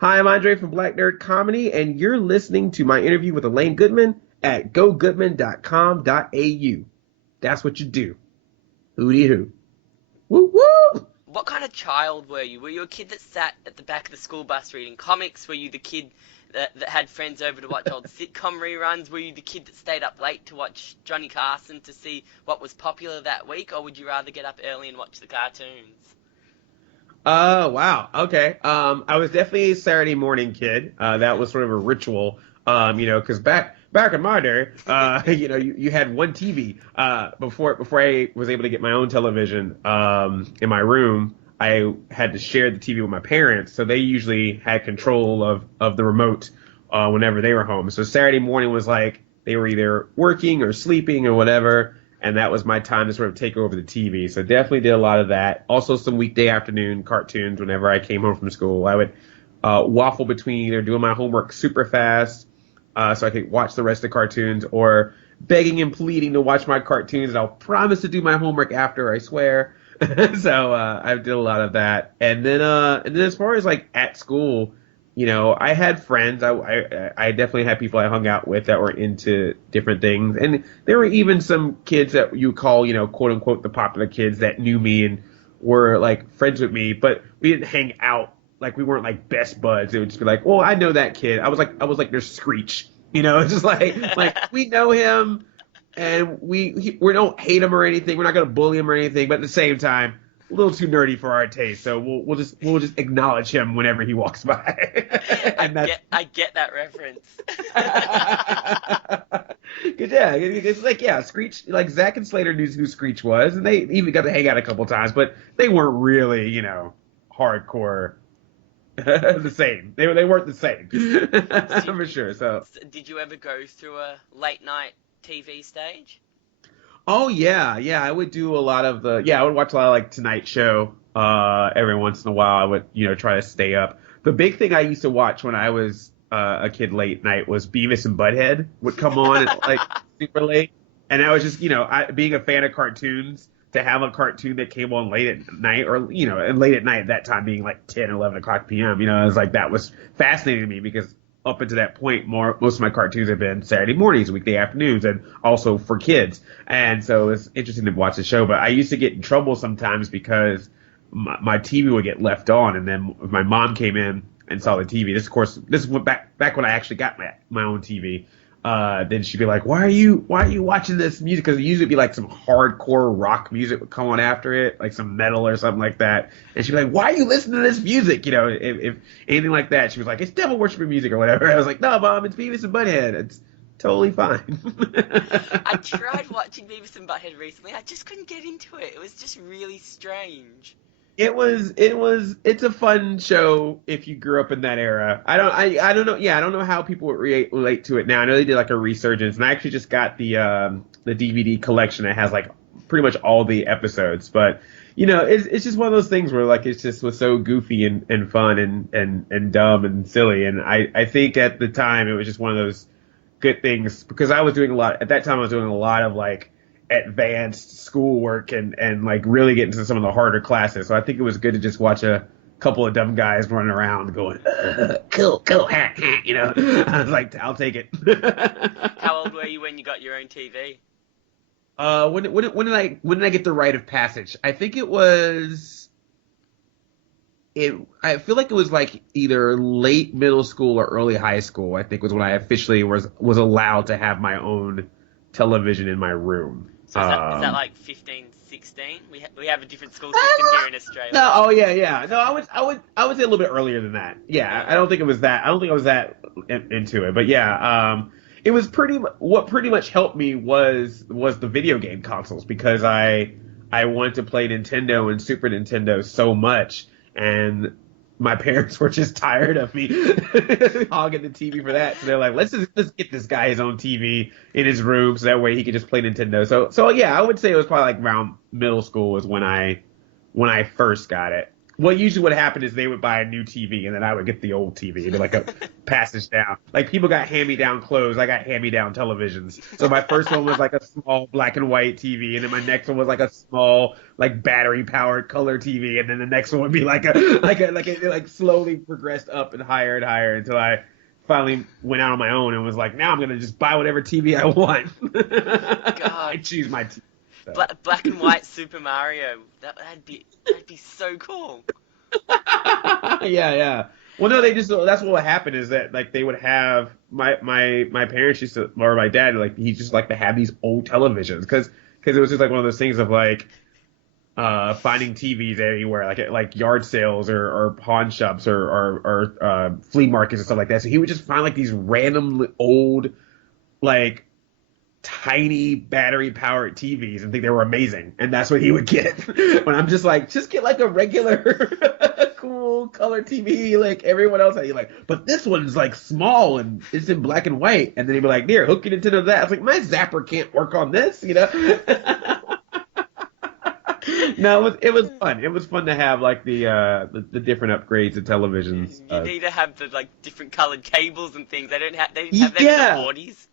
Hi, I'm Andre from Black Nerd Comedy, and you're listening to my interview with Elaine Goodman at gogoodman.com.au. That's what you do. Hooty hoo. Woo woo! What kind of child were you? Were you a kid that sat at the back of the school bus reading comics? Were you the kid that had friends over to watch old sitcom reruns? Were you the kid that stayed up late to watch Johnny Carson to see what was popular that week? Or would you rather get up early and watch the cartoons? Wow. Okay. I was definitely a Saturday morning kid. That was sort of a ritual. Because back in my day, you had one TV. Before I was able to get my own television, in my room, I had to share the TV with my parents, so they usually had control of the remote, whenever they were home. So Saturday morning was like they were either working or sleeping or whatever, and that was my time to sort of take over the TV. So definitely did a lot of that. Also some weekday afternoon cartoons whenever I came home from school. I would waffle between either doing my homework super fast, so I could watch the rest of the cartoons, or begging and pleading to watch my cartoons, and I'll promise to do my homework after, I swear. So I did a lot of that. And then as far as like at school, I had friends. I definitely had people I hung out with that were into different things, and there were even some kids that you call, quote unquote, the popular kids that knew me and were like friends with me, but we didn't hang out. Like we weren't like best buds. It would just be like, well, I know that kid. I was like their Screech. It's just like we know him, and we don't hate him or anything. We're not gonna bully him or anything, but at the same time, a little too nerdy for our taste. So we'll just acknowledge him whenever he walks by. I And that's get I get that reference. good. Yeah, it's like, yeah, Screech. Like Zack and Slater knew who Screech was, and they even got to hang out a couple times, but they weren't really, hardcore the same. They weren't the same for sure. So. Did you ever go through a late night TV stage? Oh yeah, yeah. I would watch a lot of like Tonight Show. Every once in a while, I would try to stay up. The big thing I used to watch when I was a kid late night was Beavis and Butthead would come on at like super late, and I was just being a fan of cartoons, to have a cartoon that came on late at night, or and late at night at that time being like 10 or 11 o'clock p.m. I was like, that was fascinating to me, because up until that point, most of my cartoons have been Saturday mornings, weekday afternoons, and also for kids. And so it's interesting to watch the show. But I used to get in trouble sometimes because my TV would get left on, and then if my mom came in and saw the TV, this of course this went back when I actually got my own TV. Then she'd be like, why are you watching this music? Because it usually be like some hardcore rock music would come on after it, like some metal or something like that. And she'd be like, why are you listening to this music? If anything like that, she was like, it's devil worshiping music or whatever. I was like, no, Mom, it's Beavis and Butthead. It's totally fine. I tried watching Beavis and Butthead recently. I just couldn't get into it. It was just really strange. It's a fun show if you grew up in that era. I don't know. Yeah, I don't know how people would relate to it now. I know they did like a resurgence, and I actually just got the DVD collection that has like pretty much all the episodes. But it's just one of those things where like it's just was so goofy and fun and dumb and silly. And I think at the time it was just one of those good things, because I was doing a lot at that time. I was doing a lot of like advanced schoolwork and like really get into some of the harder classes. So I think it was good to just watch a couple of dumb guys running around going, cool, ha, ha, I was like, I'll take it. How old were you when you got your own TV? When did I get the rite of passage? I think it was I feel like it was like either late middle school or early high school, I think, was when I officially was allowed to have my own television in my room. So is that like 15, 16? We have a different school system here in Australia. No, oh yeah. No, I would say a little bit earlier than that. Yeah, I don't think it was that. I don't think I was that into it. But yeah, it was what pretty much helped me was the video game consoles, because I wanted to play Nintendo and Super Nintendo so much, and my parents were just tired of me hogging the TV for that. So they're like, let's get this guy his own TV in his room, so that way he could just play Nintendo. So yeah, I would say it was probably like around middle school was when I first got it. Well, usually what happened is they would buy a new TV and then I would get the old TV. It'd be like a passage down. Like people got hand-me-down clothes. I got hand-me-down televisions. So my first one was like a small black and white TV, and then my next one was like a small like battery-powered color TV, and then the next one would be like slowly progressed up and higher until I finally went out on my own and was like, now I'm gonna just buy whatever TV I want. God. I choose my TV. So. Black and white Super Mario. That'd be so cool. Yeah. Well, no, that's what would happen is that like they would have my parents used to, or my dad, like he just like to have these old televisions because it was just like one of those things of like finding TVs anywhere, like at like yard sales or pawn shops or flea markets and stuff like that. So he would just find like these random old like tiny battery powered TVs and think they were amazing, and that's what he would get. When I'm just like, just get like a regular cool color TV like everyone else had. You're like, but this one's like small and it's in black and white, and then he'd be like, here, hook it into that. I was like, my zapper can't work on this, you know. No, it was fun. It was fun to have like the different upgrades of televisions. You need to have the like different colored cables and things. They didn't have that in the 40s.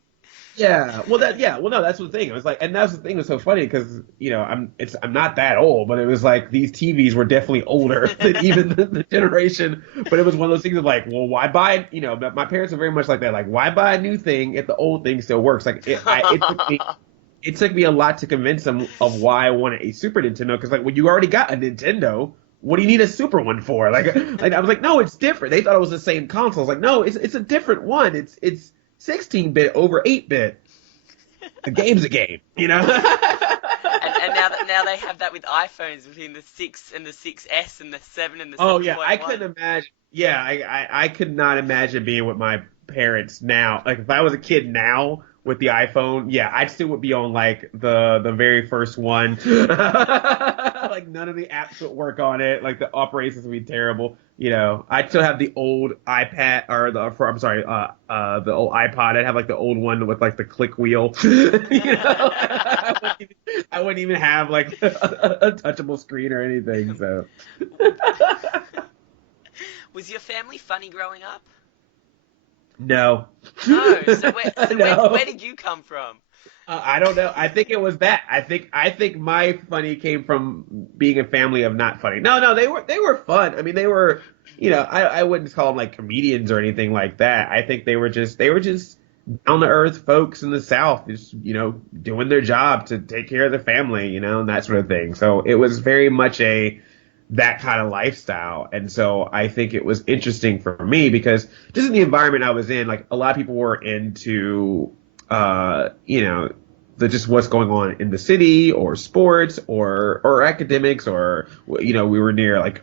Yeah, well, no, that's the thing. It was like, and that's the thing that's so funny because you know I'm not that old, but it was like these TVs were definitely older than even the generation. But it was one of those things of like, well, why buy? You know, my parents are very much like that. Like, why buy a new thing if the old thing still works? Like, it took me a lot to convince them of why I wanted a Super Nintendo because like, when you already got a Nintendo, what do you need a Super one for? Like I was like, no, it's different. They thought it was the same console. I was like, no, it's a different one. It's 16-bit over 8-bit. A game's a game, you know? and now they have that with iPhones within the 6 and the 6S and the 7 and the 7.1. Oh, yeah, I couldn't imagine. Yeah, I could not imagine being with my parents now. Like, if I was a kid now with the iPhone, yeah, I still would be on, like, the very first one. Like, none of the apps would work on it. Like, the operations would be terrible. You know, I'd still have the old iPad, or the old iPod. I'd have, like, the old one with, like, the click wheel. You know? I wouldn't even have, like, a touchable screen or anything, so. Was your family funny growing up? No. No. So No. Where did you come from? I don't know. I think it was that. I think my funny came from being a family of not funny. No, they were fun. I mean, they were, you know, I wouldn't call them like comedians or anything like that. I think they were just down to earth folks in the South, just, you know, doing their job to take care of their family, you know, and that sort of thing. So it was very much that kind of lifestyle. And so I think it was interesting for me because just in the environment I was in, like a lot of people were into, you know, just what's going on in the city or sports or academics or, you know, we were near like,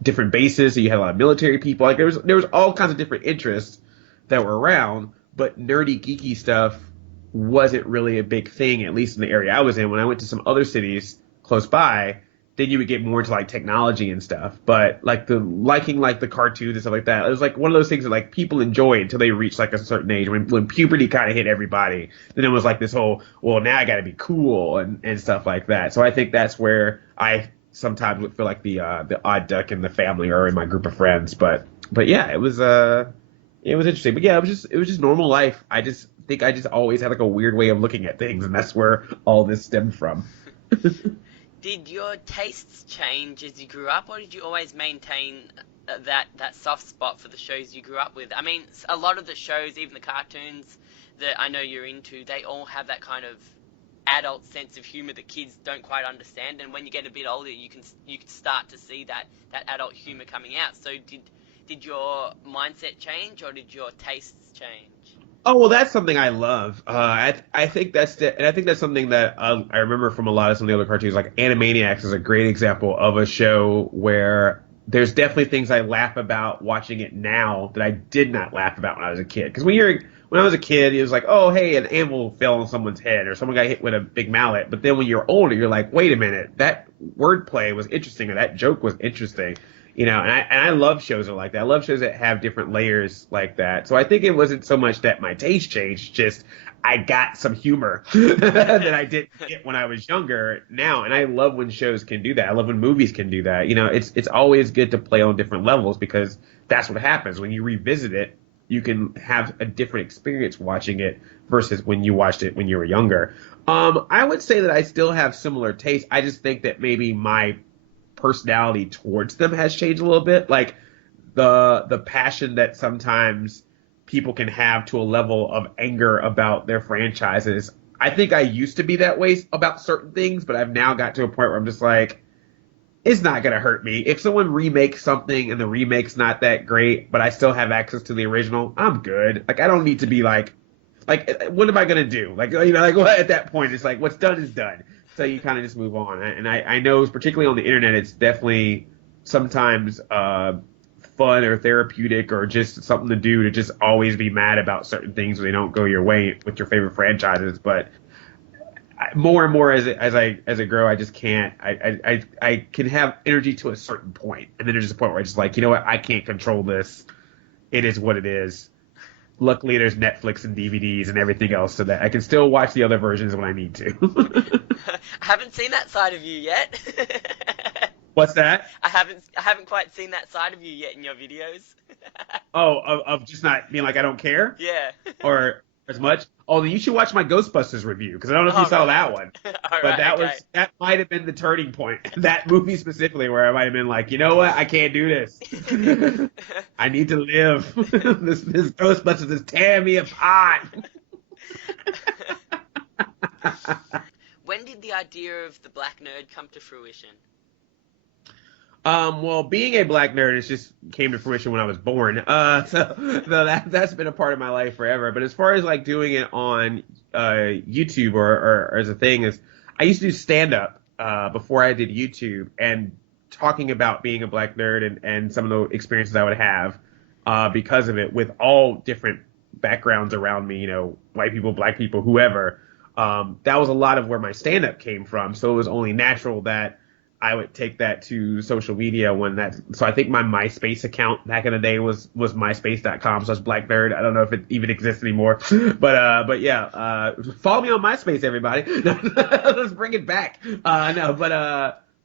different bases. So you had a lot of military people. Like there was all kinds of different interests that were around, but nerdy, geeky stuff wasn't really a big thing, at least in the area I was in. When I went to some other cities close by, then you would get more into like technology and stuff. But like liking like the cartoons and stuff like that, it was like one of those things that like people enjoy until they reach like a certain age. When puberty kind of hit everybody, then it was like this whole, well, now I got to be cool and stuff like that. So I think that's where I sometimes would feel like the odd duck in the family or in my group of friends. But yeah, it was interesting. But yeah, it was just normal life. I just think I just always had like a weird way of looking at things, and that's where all this stemmed from. Did your tastes change as you grew up, or did you always maintain that soft spot for the shows you grew up with? I mean, a lot of the shows, even the cartoons that I know you're into, they all have that kind of adult sense of humor that kids don't quite understand. And when you get a bit older, you can start to see that adult humor coming out. So did your mindset change, or did your tastes change? Oh, well, that's something I love. I think and I think that's something that I remember from a lot of some of the other cartoons. Like Animaniacs is a great example of a show where there's definitely things I laugh about watching it now that I did not laugh about when I was a kid. Because when I was a kid, it was like, oh, hey, an anvil fell on someone's head or someone got hit with a big mallet. But then when you're older, you're like, wait a minute, that wordplay was interesting or that joke was interesting. And I love shows that are like that. I love shows that have different layers like that. So I think it wasn't so much that my taste changed, just I got some humor that I didn't get when I was younger now. And I love when shows can do that. I love when movies can do that. It's always good to play on different levels because that's what happens when you revisit it. You can have a different experience watching it versus when you watched it when you were younger. I would say that I still have similar tastes. I just think that maybe my personality towards them has changed a little bit. Like the passion that sometimes people can have to a level of anger about their franchises. I think I used to be that way about certain things, but I've now got to a point where I'm just like, it's not gonna hurt me. If someone remakes something and the remake's not that great, but I still have access to the original, I'm good. Like I don't need to be like what am I gonna do? Like what at that point it's like what's done is done. So you kind of just move on. And I know particularly on the internet, it's definitely sometimes fun or therapeutic or just something to do to just always be mad about certain things when they don't go your way with your favorite franchises. But more and more as I grow, I just can't. I can have energy to a certain point, and then there's just a point where I just like, you know what, I can't control this. It is what it is. Luckily, there's Netflix and DVDs and everything else, so that I can still watch the other versions when I need to. I haven't seen that side of you yet. What's that? I haven't quite seen that side of you yet in your videos. Oh, of just not being like I don't care, Yeah. or as much. Oh, then you should watch my Ghostbusters review because I don't know if you saw that one. All But right, okay. that might have been the turning point. That movie specifically, where I might have been like, you know what, I can't do this. I need to live. This Ghostbusters is tearing me apart. When did the idea of the black nerd come to fruition? Well, being a black nerd, it just came to fruition when I was born. So that's been a part of my life forever. But as far as like doing it on YouTube or as a thing is, I used to do stand up before I did YouTube and talking about being a black nerd and some of the experiences I would have because of it with all different backgrounds around me, white people, black people, whoever. That was a lot of where my stand up came from. So it was only natural that I would take that to social media so I think my MySpace account back in the day was myspace.com/black nerd. I don't know if it even exists anymore, but yeah, follow me on MySpace, everybody. Let's bring it back. No,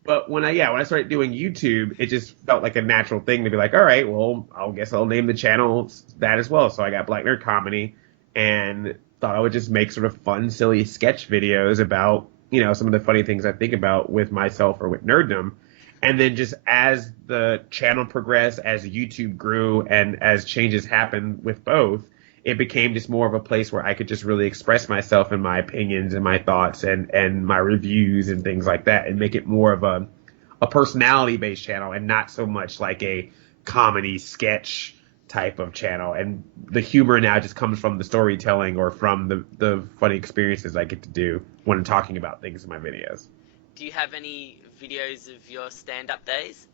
but when I started doing YouTube, it just felt like a natural thing to be like, all right, well, I guess I'll name the channel that as well. So I got Black Nerd Comedy and thought I would just make sort of fun, silly sketch videos about some of the funny things I think about with myself or with nerddom. And then just as the channel progressed, as YouTube grew, and as changes happened with both, it became just more of a place where I could just really express myself and my opinions and my thoughts and my reviews and things like that and make it more of a personality-based channel and not so much like a comedy sketch type of channel. And the humor now just comes from the storytelling or from the funny experiences I get to do when I'm talking about things in my videos. Do you have any videos of your stand-up days?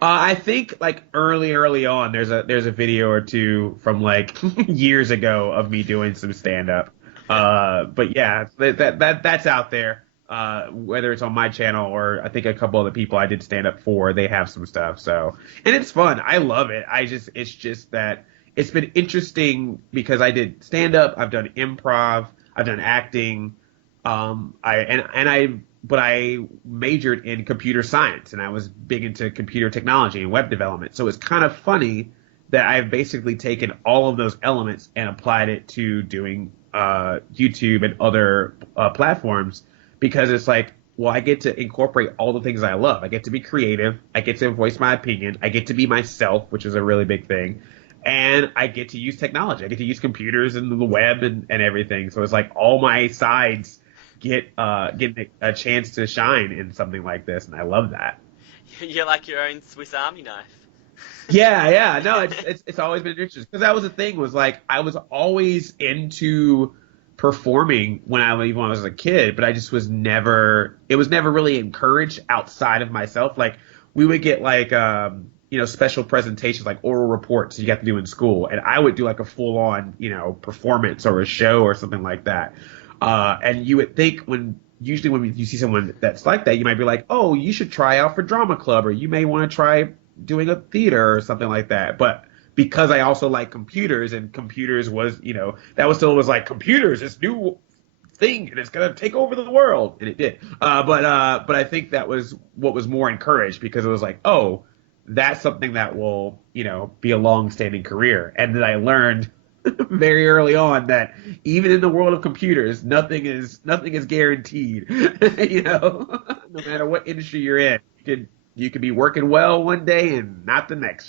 I think like early on, there's a video or two from like years ago of me doing some stand-up. But yeah, that's out there. Whether it's on my channel or I think a couple other people I did stand up for, they have some stuff. So, and it's fun. I love it. It's just that it's been interesting because I did stand up. I've done improv. I've done acting. But I majored in computer science and I was big into computer technology and web development. So it's kind of funny that I've basically taken all of those elements and applied it to doing YouTube and other platforms. Because it's like, well, I get to incorporate all the things I love. I get to be creative. I get to voice my opinion. I get to be myself, which is a really big thing. And I get to use technology. I get to use computers and the web and everything. So it's like all my sides get a chance to shine in something like this. And I love that. You're like your own Swiss Army knife. Yeah. No, it's always been interesting. Because that was the thing was like, I was always into performing when I was a kid, but I just was never really encouraged outside of myself. Like we would get like special presentations like oral reports you got to do in school, and I would do like a full on performance or a show or something like that. And you would think when usually when you see someone that's like that, you might be like, oh, you should try out for drama club, or you may want to try doing a theater or something like that. But because I also like computers, and computers was, that was still was like computers, this new thing, and it's gonna take over the world, and it did. But I think that was what was more encouraged, because it was like, oh, that's something that will, be a long-standing career. And then I learned very early on that even in the world of computers, nothing is guaranteed. No matter what industry you're in, you could be working well one day and not the next.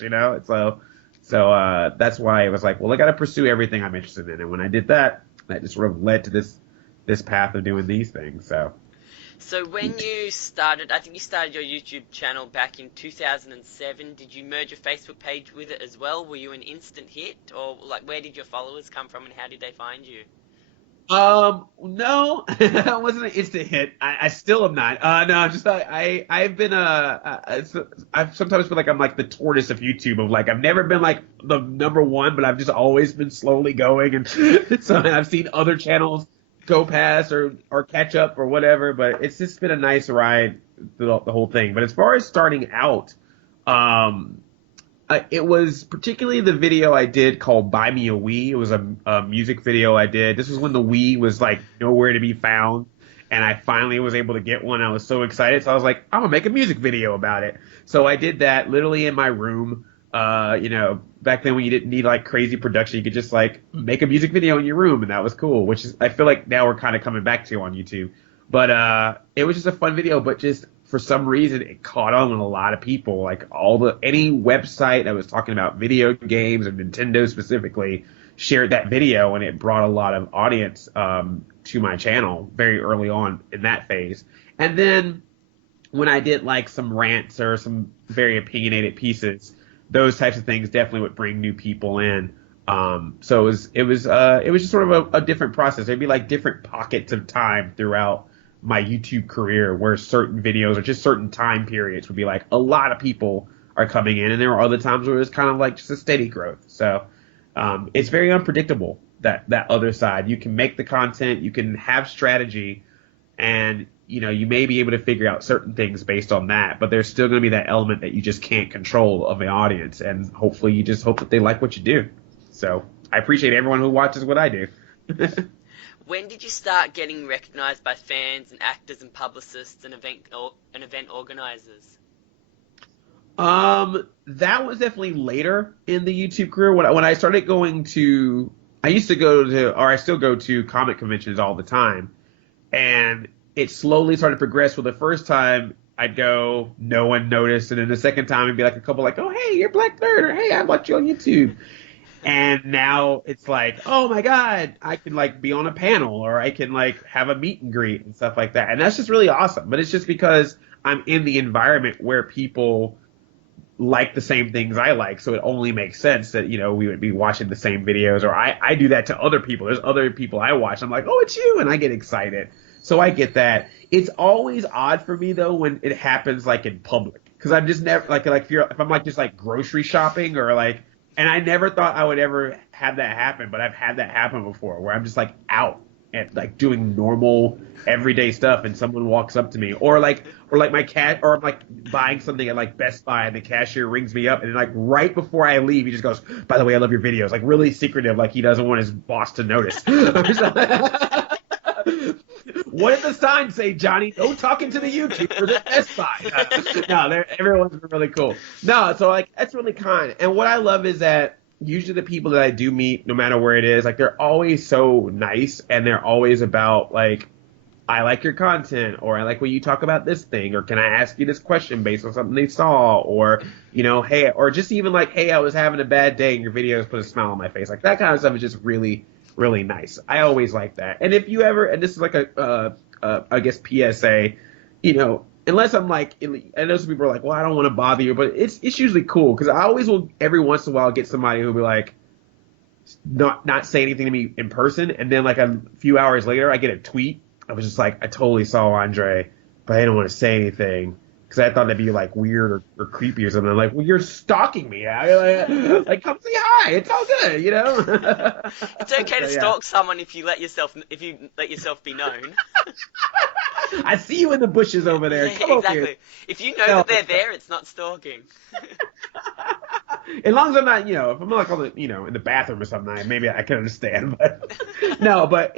So that's why it was like, well, I got to pursue everything I'm interested in. And when I did that, that just sort of led to this path of doing these things. So when you started, I think you started your YouTube channel back in 2007. Did you merge your Facebook page with it as well? Were you an instant hit, or like where did your followers come from and how did they find you? No, I wasn't an instant hit. I still am not. No, I'm just I've been I've sometimes feel like I'm like the tortoise of YouTube, of like I've never been like the number one, but I've just always been slowly going, and so I've seen other channels go past or catch up or whatever, but it's just been a nice ride the whole thing. But as far as starting out, um, it was particularly the video I did called "Buy Me a Wii." It was a music video I did. This was when the Wii was like nowhere to be found, and I finally was able to get one. I was so excited, so I was like, I'm gonna make a music video about it. So I did that literally in my room. Back then when you didn't need like crazy production, you could just like make a music video in your room, and that was cool. Which is, I feel like now we're kind of coming back to on YouTube. But it was just a fun video, but just for some reason it caught on with a lot of people. Like any website that was talking about video games, and Nintendo specifically, shared that video, and it brought a lot of audience to my channel very early on in that phase. And then when I did like some rants or some very opinionated pieces, those types of things definitely would bring new people in. So it was just sort of a different process. There'd be like different pockets of time throughout my YouTube career where certain videos or just certain time periods would be like a lot of people are coming in, and there were other times where it was kind of like just a steady growth. So it's very unpredictable, that other side. You can make the content, you can have strategy, and you may be able to figure out certain things based on that, but there's still going to be that element that you just can't control of the audience, and hopefully you just hope that they like what you do. So I appreciate everyone who watches what I do. When did you start getting recognized by fans and actors and publicists and event organizers? That was definitely later in the YouTube career. When I started going to, I used to go to, or I still go to comic conventions all the time, and it slowly started to progress. Well, the first time I'd go, no one noticed, and then the second time it'd be like a couple like, oh hey, you're Black Nerd, or hey, I watch you on YouTube. And now it's like, oh my God, I can like be on a panel, or I can like have a meet and greet and stuff like that. And that's just really awesome. But it's just because I'm in the environment where people like the same things I like. So it only makes sense that, we would be watching the same videos, or I do that to other people. There's other people I watch. I'm like, oh, it's you. And I get excited. So I get that. It's always odd for me though when it happens like in public, because I'm just never like if I'm like just like grocery shopping or like, and I never thought I would ever have that happen, but I've had that happen before where I'm just like out and like doing normal everyday stuff, and someone walks up to me, or my cat, or I'm like buying something at like Best Buy, and the cashier rings me up, and like right before I leave, he just goes, by the way, I love your videos, like really secretive, like he doesn't want his boss to notice. What did the sign say, Johnny? No talking to the YouTubers at Best Buy. No, everyone's been really cool. No, so like that's really kind. And what I love is that usually the people that I do meet, no matter where it is, like they're always so nice, and they're always about like, I like your content, or I like when you talk about this thing, or can I ask you this question based on something they saw, or hey, or just even like, hey, I was having a bad day and your videos put a smile on my face. Like that kind of stuff is just really, really nice. I always like that. And if you ever, and this is like I guess PSA, unless I'm like, I know some people are like, well, I don't want to bother you, but it's usually cool, because I always will every once in a while get somebody who'll be like, not say anything to me in person, and then like a few hours later I get a tweet. I was just like, I totally saw Andre, but I didn't want to say anything because I thought that'd be like weird or creepy or something. I'm like, well, you're stalking me. Like, come say hi. It's all good, It's okay to stalk someone if you let yourself be known. I see you in the bushes over there. Yeah, Come over here. exactly. If you know No, that they're there, it's not stalking. as long as I'm not, if I'm like on the, in the bathroom or something, maybe I can understand. But no, but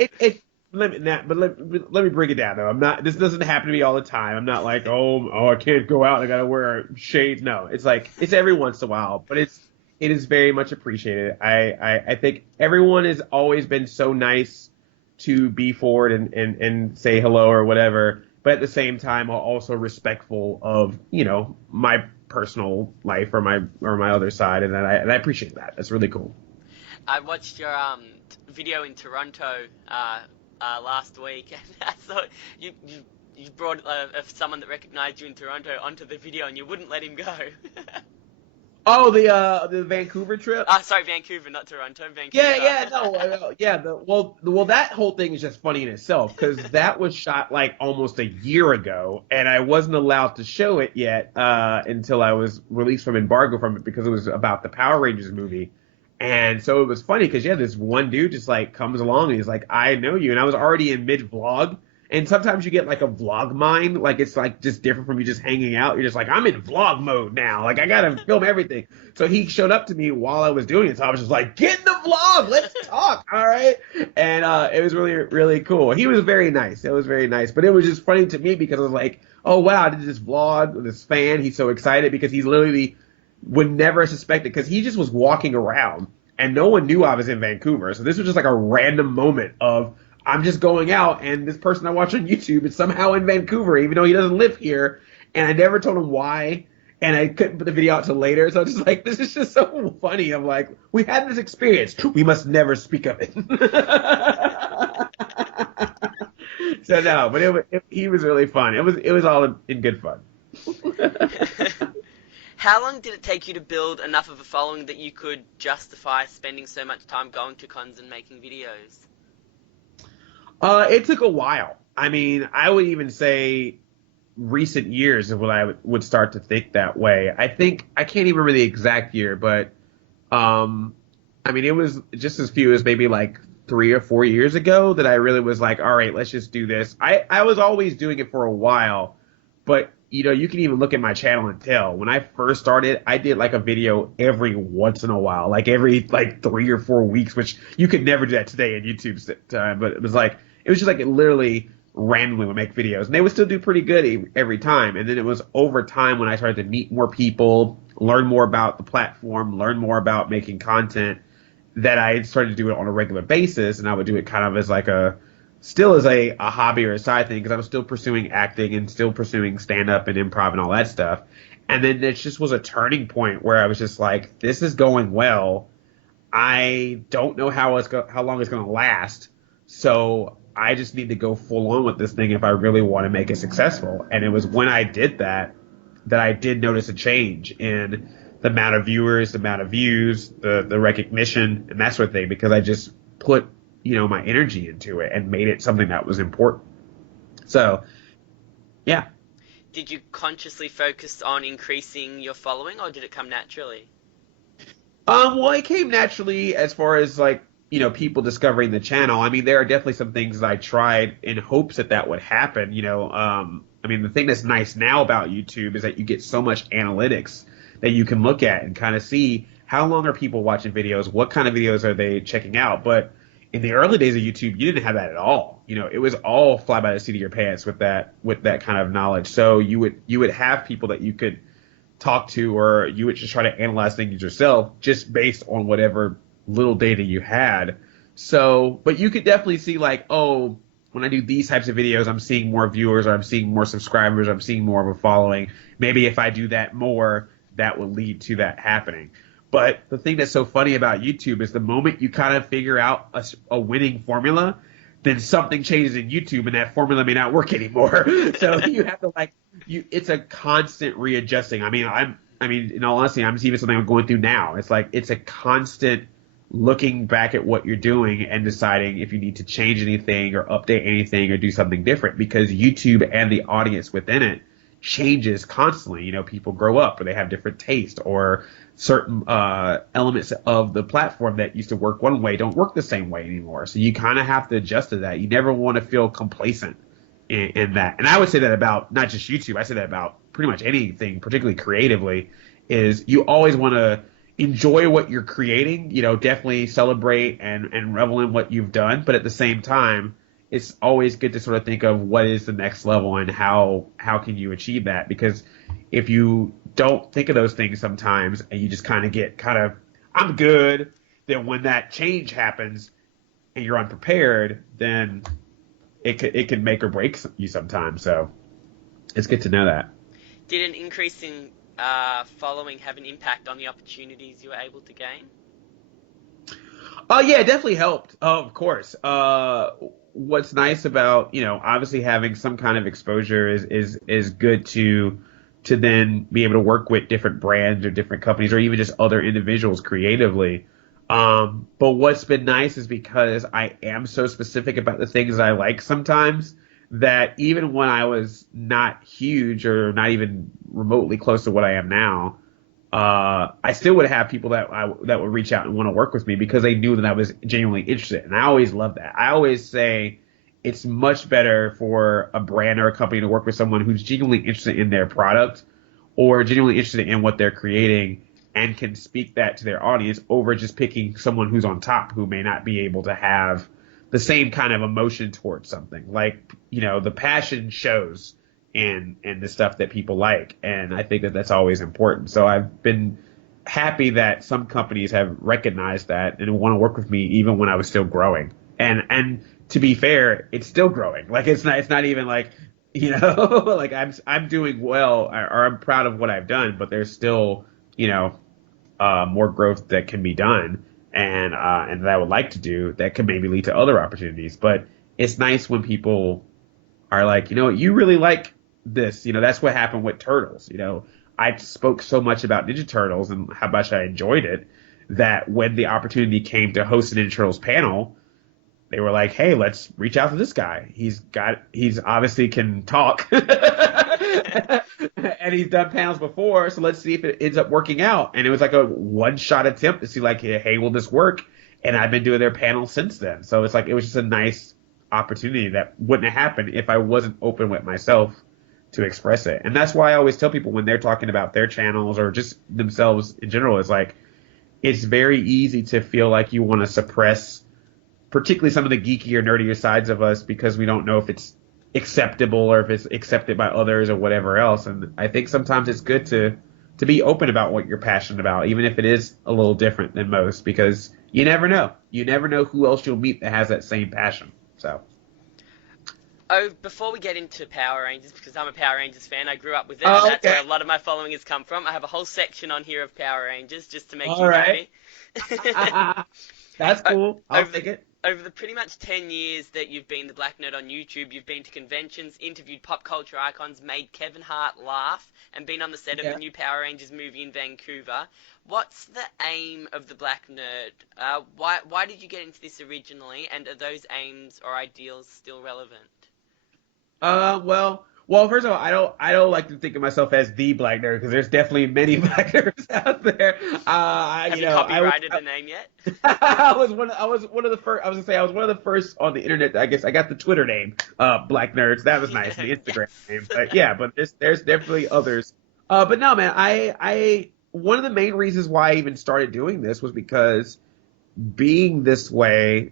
let me break it down though. I'm not. This doesn't happen to me all the time. I'm not like, I can't go out. I gotta wear shades. No, it's like it's every once in a while, but it is very much appreciated. I think everyone has always been so nice to be forward and say hello or whatever, but at the same time are also respectful of, my personal life or my other side, and I appreciate that. That's really cool. I watched your video in Toronto last week, and I thought you brought someone that recognized you in Toronto onto the video, and you wouldn't let him go. Oh, the Vancouver trip? Sorry, Vancouver, not Toronto. Vancouver. Yeah, no, yeah. Well, that whole thing is just funny in itself because that was shot like almost a year ago, and I wasn't allowed to show it yet until I was released from embargo from it because it was about the Power Rangers movie. And so it was funny because this one dude just like comes along and he's like, I know you, and I was already in mid vlog. And sometimes you get like a vlog mind, like it's like just different from you just hanging out. You're just like, I'm in vlog mode now. Like I gotta film everything. So he showed up to me while I was doing it. So I was just like, get in the vlog, let's talk, all right? And it was really, really cool. He was very nice. It was very nice. But it was just funny to me because I was like, oh wow, I did this vlog with this fan. He's so excited because he literally would never suspect it because he just was walking around and no one knew I was in Vancouver. So this was just like a random moment of I'm just going out, and this person I watch on YouTube is somehow in Vancouver, even though he doesn't live here, and I never told him why, and I couldn't put the video out till later, so I'm just like, this is just so funny. I'm like, we had this experience. We must never speak of it. So no, but he was really fun. It was all in good fun. How long did it take you to build enough of a following that you could justify spending so much time going to cons and making videos? It took a while. I mean, I would even say recent years is when I would start to think that way. I think I can't even remember the exact year, but I mean, it was just as few as maybe like 3 or 4 years ago that I really was like, all right, let's just do this. I was always doing it for a while, but you can even look at my channel and tell. When I first started, I did like a video every once in a while, like every like 3 or 4 weeks, which you could never do that today in YouTube's time. But it was just like it literally randomly would make videos, and they would still do pretty good every time. And then it was over time when I started to meet more people, learn more about the platform, learn more about making content, that I started to do it on a regular basis, and I would do it kind of as like still as a hobby or a side thing because I was still pursuing acting and still pursuing stand-up and improv and all that stuff. And then it just was a turning point where I was just like, this is going well. I don't know how long it's going to last. So I just need to go full on with this thing if I really want to make it successful. And it was when I did that I did notice a change in the amount of viewers, the amount of views, the recognition, and that sort of thing, because I just put my energy into it and made it something that was important. So, yeah. Did you consciously focus on increasing your following, or did it come naturally? Well, it came naturally as far as like, people discovering the channel. I mean, there are definitely some things that I tried in hopes that would happen. I mean, the thing that's nice now about YouTube is that you get so much analytics that you can look at and kind of see how long are people watching videos, what kind of videos are they checking out. But in the early days of YouTube, you didn't have that at all. It was all fly by the seat of your pants with that kind of knowledge. So you would have people that you could talk to, or you would just try to analyze things yourself just based on whatever little data you had. So, but you could definitely see like, oh, when I do these types of videos, I'm seeing more viewers, or I'm seeing more subscribers, or I'm seeing more of a following. Maybe if I do that more, that will lead to that happening. But the thing that's so funny about YouTube is the moment you kind of figure out a winning formula, then something changes in YouTube and that formula may not work anymore. So you have to it's a constant readjusting. I mean, in all honesty, I'm even something I'm going through now. It's like, it's a constant looking back at what you're doing and deciding if you need to change anything or update anything or do something different, because YouTube and the audience within it changes constantly. People grow up or they have different taste, or certain elements of the platform that used to work one way don't work the same way anymore. So you kind of have to adjust to that. You never want to feel complacent in that. And I would say that about not just YouTube. I say that about pretty much anything, particularly creatively, is you always want to enjoy what you're creating. Definitely celebrate and revel in what you've done, but at the same time, it's always good to sort of think of what is the next level and how can you achieve that. Because if you don't think of those things sometimes and you just kind of I'm good, then when that change happens and you're unprepared, then it could make or break you sometimes. So it's good to know that. Did an increase in following have an impact on the opportunities you were able to gain? Oh yeah, it definitely helped. Oh, of course. What's nice about obviously having some kind of exposure is good to then be able to work with different brands or different companies or even just other individuals creatively. But what's been nice is because I am so specific about the things I like sometimes that even when I was not huge or not even remotely close to what I am now, I still would have people that would reach out and want to work with me because they knew that I was genuinely interested. And I always love that. I always say it's much better for a brand or a company to work with someone who's genuinely interested in their product or genuinely interested in what they're creating and can speak that to their audience over just picking someone who's on top who may not be able to have the same kind of emotion towards something. Like, the passion shows in the stuff that people like. And I think that that's always important. So I've been happy that some companies have recognized that and want to work with me even when I was still growing. And to be fair, it's still growing. Like it's not even like, like I'm doing well or I'm proud of what I've done, but there's still, more growth that can be done and that I would like to do that could maybe lead to other opportunities. But it's nice when people are like, you really like this. That's what happened with Turtles. I spoke so much about Ninja Turtles and how much I enjoyed it that when the opportunity came to host an Ninja Turtles panel, they were like, hey, let's reach out to this guy. He's obviously can talk and he's done panels before. So let's see if it ends up working out. And it was like a one shot attempt to see like, hey, will this work? And I've been doing their panels since then. So it's like, it was just a nice opportunity that wouldn't have happened if I wasn't open with myself to express it. And that's why I always tell people when they're talking about their channels or just themselves in general, is like, it's very easy to feel like you want to suppress particularly some of the geeky or nerdier sides of us because we don't know if it's acceptable or if it's accepted by others or whatever else. And I think sometimes it's good to be open about what you're passionate about, even if it is a little different than most, because you never know. You never know who else you'll meet that has that same passion. So. Oh, before we get into Power Rangers, because I'm a Power Rangers fan, I grew up with it, and Oh, that's okay. where a lot of my following has come from. I have a whole section on here of Power Rangers just to make All you right. happy. That's cool. I'll over take the it. over the pretty much 10 years that you've been the Black Nerd on YouTube, you've been to conventions, interviewed pop culture icons, made Kevin Hart laugh, and been on the set of the Yeah. new Power Rangers movie in Vancouver. What's the aim of the Black Nerd? Why did you get into this originally, and are those aims or ideals still relevant? Well, first of all, I don't like to think of myself as the black nerd because there's definitely many black nerds out there. Have you copyrighted the name yet? I was one of the first. I was gonna say I was one of the first on the internet. I guess I got the Twitter name, Black Nerds. That was nice. The Instagram name, but yeah, but there's definitely others. But no, man, I one of the main reasons why I even started doing this was because being this way,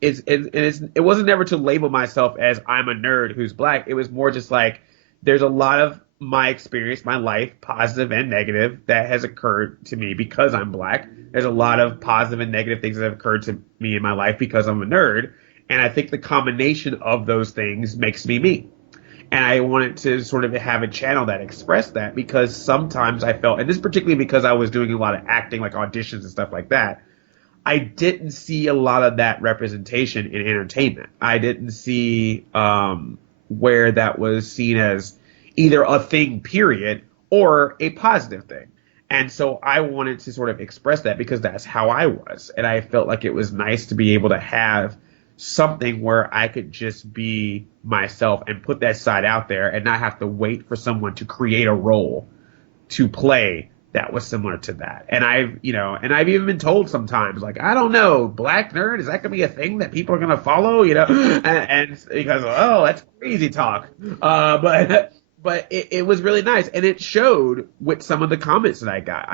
it wasn't never to label myself as I'm a nerd who's black. It was more just like there's a lot of my experience, my life, positive and negative, that has occurred to me because I'm black. There's a lot of positive and negative things that have occurred to me in my life because I'm a nerd. And I think the combination of those things makes me me. And I wanted to sort of have a channel that expressed that because sometimes I felt, and this particularly because I was doing a lot of acting, like auditions and stuff like that, I didn't see a lot of that representation in entertainment. I didn't see where that was seen as either a thing, period, or a positive thing. And so I wanted to sort of express that because that's how I was. And I felt like it was nice to be able to have something where I could just be myself and put that side out there and not have to wait for someone to create a role to play that was similar to that. And I've even been told sometimes, like, I don't know, black nerd, is that gonna be a thing that people are gonna follow? And because, oh, that's crazy talk. But it was really nice, and it showed with some of the comments that I got.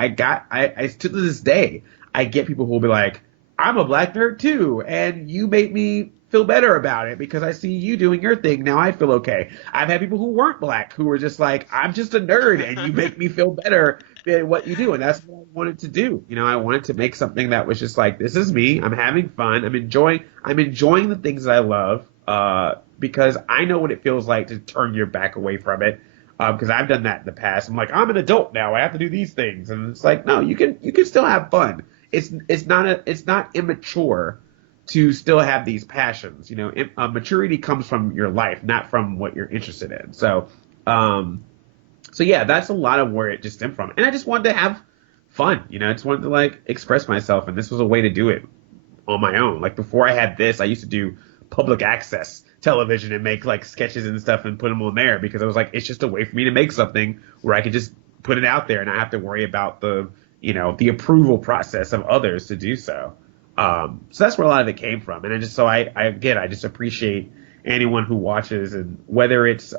I to this day, I get people who will be like, I'm a black nerd too, and you make me feel better about it because I see you doing your thing. Now I feel okay. I've had people who weren't black who were just like, I'm just a nerd, and you make me feel better than what you do, and that's what I wanted to do. I wanted to make something that was just like, this is me. I'm having fun. I'm enjoying the things that I love, because I know what it feels like to turn your back away from it. Because I've done that in the past. I'm like, I'm an adult now. I have to do these things, and it's like, no, you can still have fun. It's not immature to still have these passions. Maturity comes from your life, not from what you're interested in. So yeah, that's a lot of where it just stemmed from. And I just wanted to have fun. I just wanted to like express myself, and this was a way to do it on my own. Like before I had this, I used to do public access television and make like sketches and stuff and put them on there because I was like, it's just a way for me to make something where I could just put it out there and not have to worry about the approval process of others to do so. So that's where a lot of it came from. And I just appreciate anyone who watches, and whether it's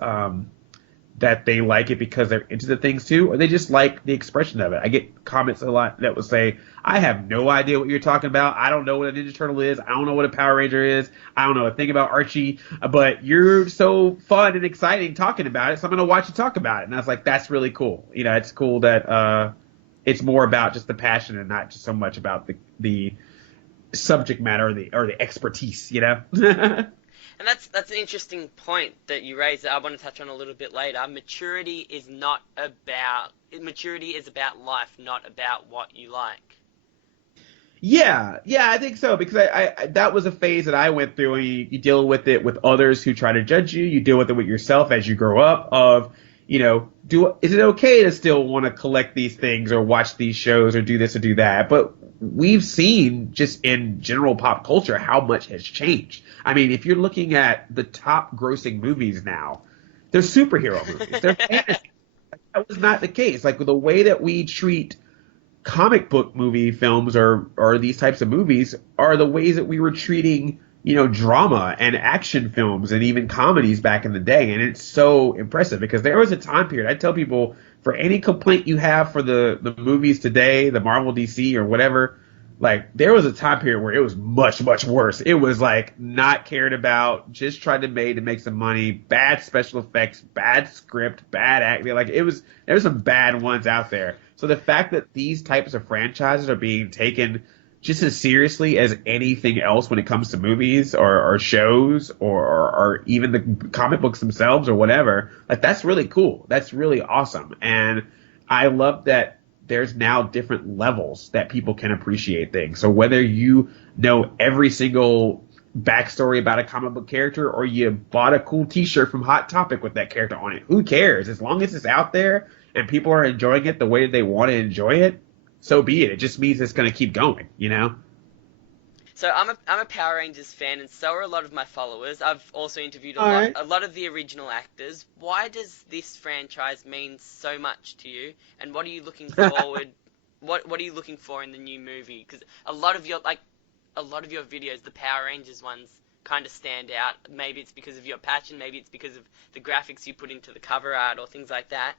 that they like it because they're into the things too, or they just like the expression of it. I get comments a lot that will say, I have no idea what you're talking about. I don't know what a Ninja Turtle is. I don't know what a Power Ranger is. I don't know a thing about Archie, but you're so fun and exciting talking about it, so I'm going to watch you talk about it. And I was like, that's really cool. It's cool that it's more about just the passion and not just so much about the subject matter or the expertise, And that's an interesting point that you raised that I want to touch on a little bit later. Maturity is about life, not about what you like. Yeah, I think so, because I that was a phase that I went through, and you deal with it with others who try to judge you. You deal with it with yourself as you grow up. Is it okay to still want to collect these things or watch these shows or do this or do that? But we've seen just in general pop culture how much has changed. I mean, if you're looking at the top grossing movies now, they're superhero movies. They're fantasy. That was not the case. Like the way that we treat comic book movie films or these types of movies are the ways that we were treating, drama and action films and even comedies back in the day. And it's so impressive because there was a time period. I tell people, for any complaint you have for the movies today, the Marvel, DC, or whatever, like there was a time period where it was much, much worse. It was like not cared about, just tried to make some money, bad special effects, bad script, bad acting. Like there was some bad ones out there. So the fact that these types of franchises are being taken just as seriously as anything else when it comes to movies or shows or even the comic books themselves or whatever, like that's really cool. That's really awesome. And I love that there's now different levels that people can appreciate things. So whether you know every single backstory about a comic book character or you bought a cool t-shirt from Hot Topic with that character on it, who cares? As long as it's out there and people are enjoying it the way they want to enjoy it, so be it. It just means it's going to keep going, So I'm a Power Rangers fan, and so are a lot of my followers. I've also interviewed a lot of the original actors. Why does this franchise mean so much to you? And what are you looking forward? What are you looking for in the new movie? Because a lot of your videos, the Power Rangers ones, kind of stand out. Maybe it's because of your passion. Maybe it's because of the graphics you put into the cover art or things like that.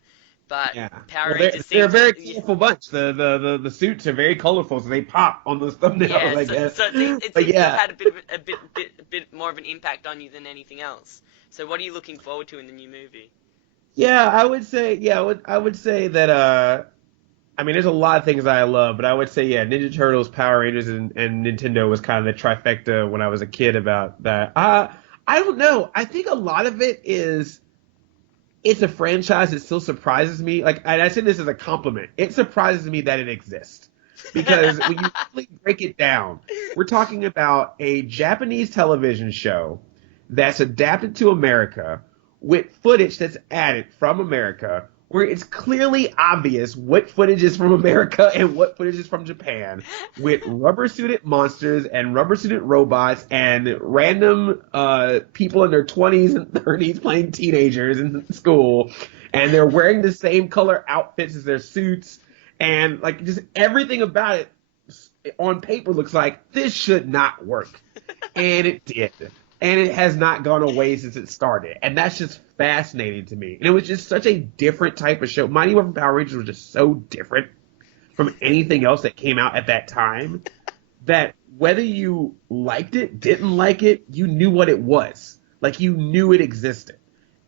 But yeah. Power Rangers they're a very colorful bunch. The suits are very colorful, so they pop on those thumbnails. Yeah, I guess. So it seems to have had a bit more of an impact on you than anything else. So what are you looking forward to in the new movie? Yeah, I would say that I mean, there's a lot of things I love, but I would say Ninja Turtles, Power Rangers, and Nintendo was kind of the trifecta when I was a kid about that. I don't know. I think a lot of it is. It's a franchise that still surprises me. Like, and I say this as a compliment. It surprises me that it exists. Because when you really break it down, we're talking about a Japanese television show that's adapted to America with footage that's added from America, where it's clearly obvious what footage is from America and what footage is from Japan, with rubber-suited monsters and rubber-suited robots and random people in their 20s and 30s playing teenagers in school, and they're wearing the same color outfits as their suits, And like just everything about it on paper looks like this should not work. And it did. And it has not gone away since it started. And that's just fascinating to me. And it was just such a different type of show. Mighty Morphin Power Rangers was just so different from anything else that came out at that time that whether you liked it, didn't like it, you knew what it was. Like you knew it existed.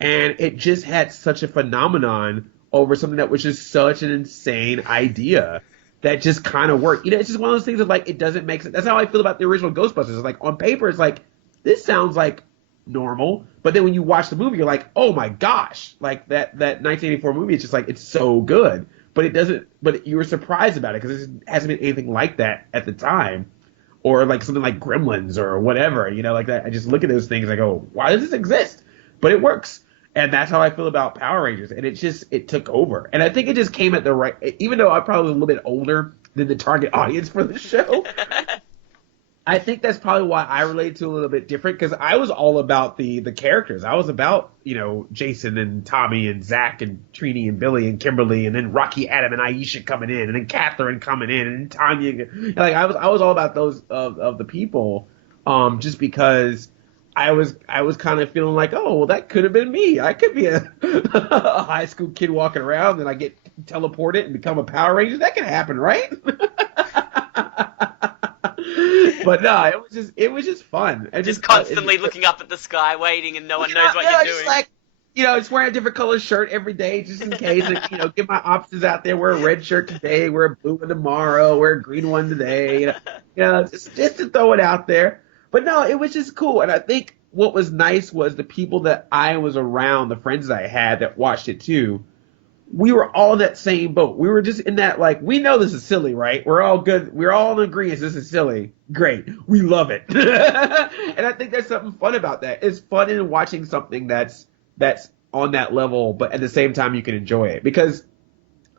And it just had such a phenomenon over something that was just such an insane idea that just kind of worked. You know, it's just one of those things that like it doesn't make sense. That's how I feel about the original Ghostbusters. It's like on paper, it's like this sounds like normal, but then when you watch the movie, you're like, oh my gosh, like that 1984 movie. It's just like it's so good, but it doesn't. But you were surprised about it because it hasn't been anything like that at the time, or like something like Gremlins or whatever. You know, like that. I just look at those things, I go, why does this exist? But it works. And that's how I feel about Power Rangers. And it took over. And I think it just came at the right, even though I'm probably a little bit older than the target audience for the show, I think that's probably why I relate to it a little bit different, because I was all about the characters. I was about, you know, Jason and Tommy and Zach and Trini and Billy and Kimberly and then Rocky, Adam and Aisha coming in and then Catherine coming in and Tanya. Like I was all about those of the people, just because I was kind of feeling like, oh, well, that could have been me. I could be a, a high school kid walking around and I get teleported and become a Power Ranger. That can happen, right? But no, it was just fun. Just constantly looking up at the sky, waiting, and no one knows what you're doing. Just like, you know, just wearing a different color shirt every day, just in case. And, you know, get my options out there. Wear a red shirt today, wear a blue one tomorrow, wear a green one today. You know, just to throw it out there. But no, it was just cool. And I think what was nice was the people that I was around, the friends that I had that watched it too, we were all in that same boat. We were just in that, like, we know this is silly, right? We're all good. We're all in agreement. This is silly. Great. We love it. And I think there's something fun about that. It's fun in watching something that's on that level, but at the same time you can enjoy it. Because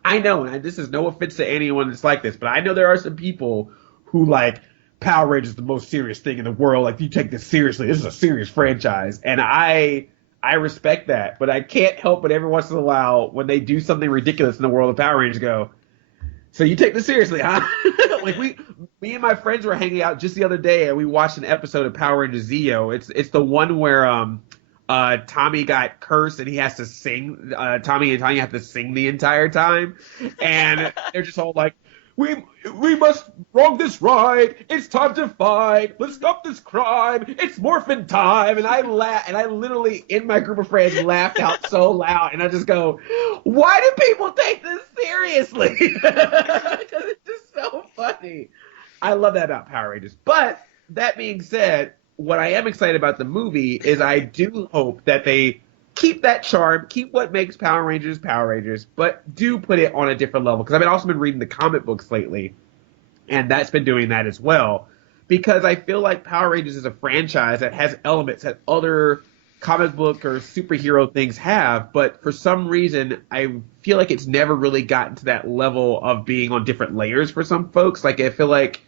I know, and this is no offense to anyone that's like this, but I know there are some people who like Power Rangers is the most serious thing in the world. Like, you take this seriously. This is a serious franchise. And I respect that, but I can't help but every once in a while when they do something ridiculous in the world of Power Rangers go, so you take this seriously, huh? Like me and my friends were hanging out just the other day and we watched an episode of Power Rangers Zeo. It's the one where Tommy got cursed and he has to sing. Tommy and Tanya have to sing the entire time, and they're just all like, We must wrong this right. It's time to fight. Let's stop this crime. It's morphin' time. And I literally, in my group of friends, laughed out so loud. And I just go, why do people take this seriously? Because it's just so funny. I love that about Power Rangers. But that being said, what I am excited about the movie is I do hope that they keep that charm, keep what makes Power Rangers, but do put it on a different level. Because I've also been reading the comic books lately, and that's been doing that as well. Because I feel like Power Rangers is a franchise that has elements that other comic book or superhero things have, but for some reason, I feel like it's never really gotten to that level of being on different layers for some folks. Like, I feel like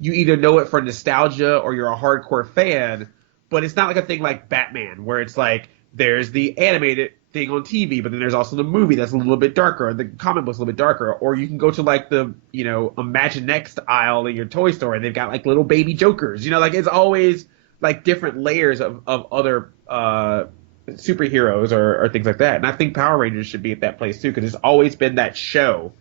you either know it for nostalgia or you're a hardcore fan, but it's not like a thing like Batman, where it's like, there's the animated thing on TV, but then there's also the movie that's a little bit darker, the comic book's a little bit darker, or you can go to like the, you know, Imagine Next aisle in your toy store and they've got like little baby Jokers, you know, like it's always like different layers of other superheroes or things like that. And I think Power Rangers should be at that place too, because it's always been that show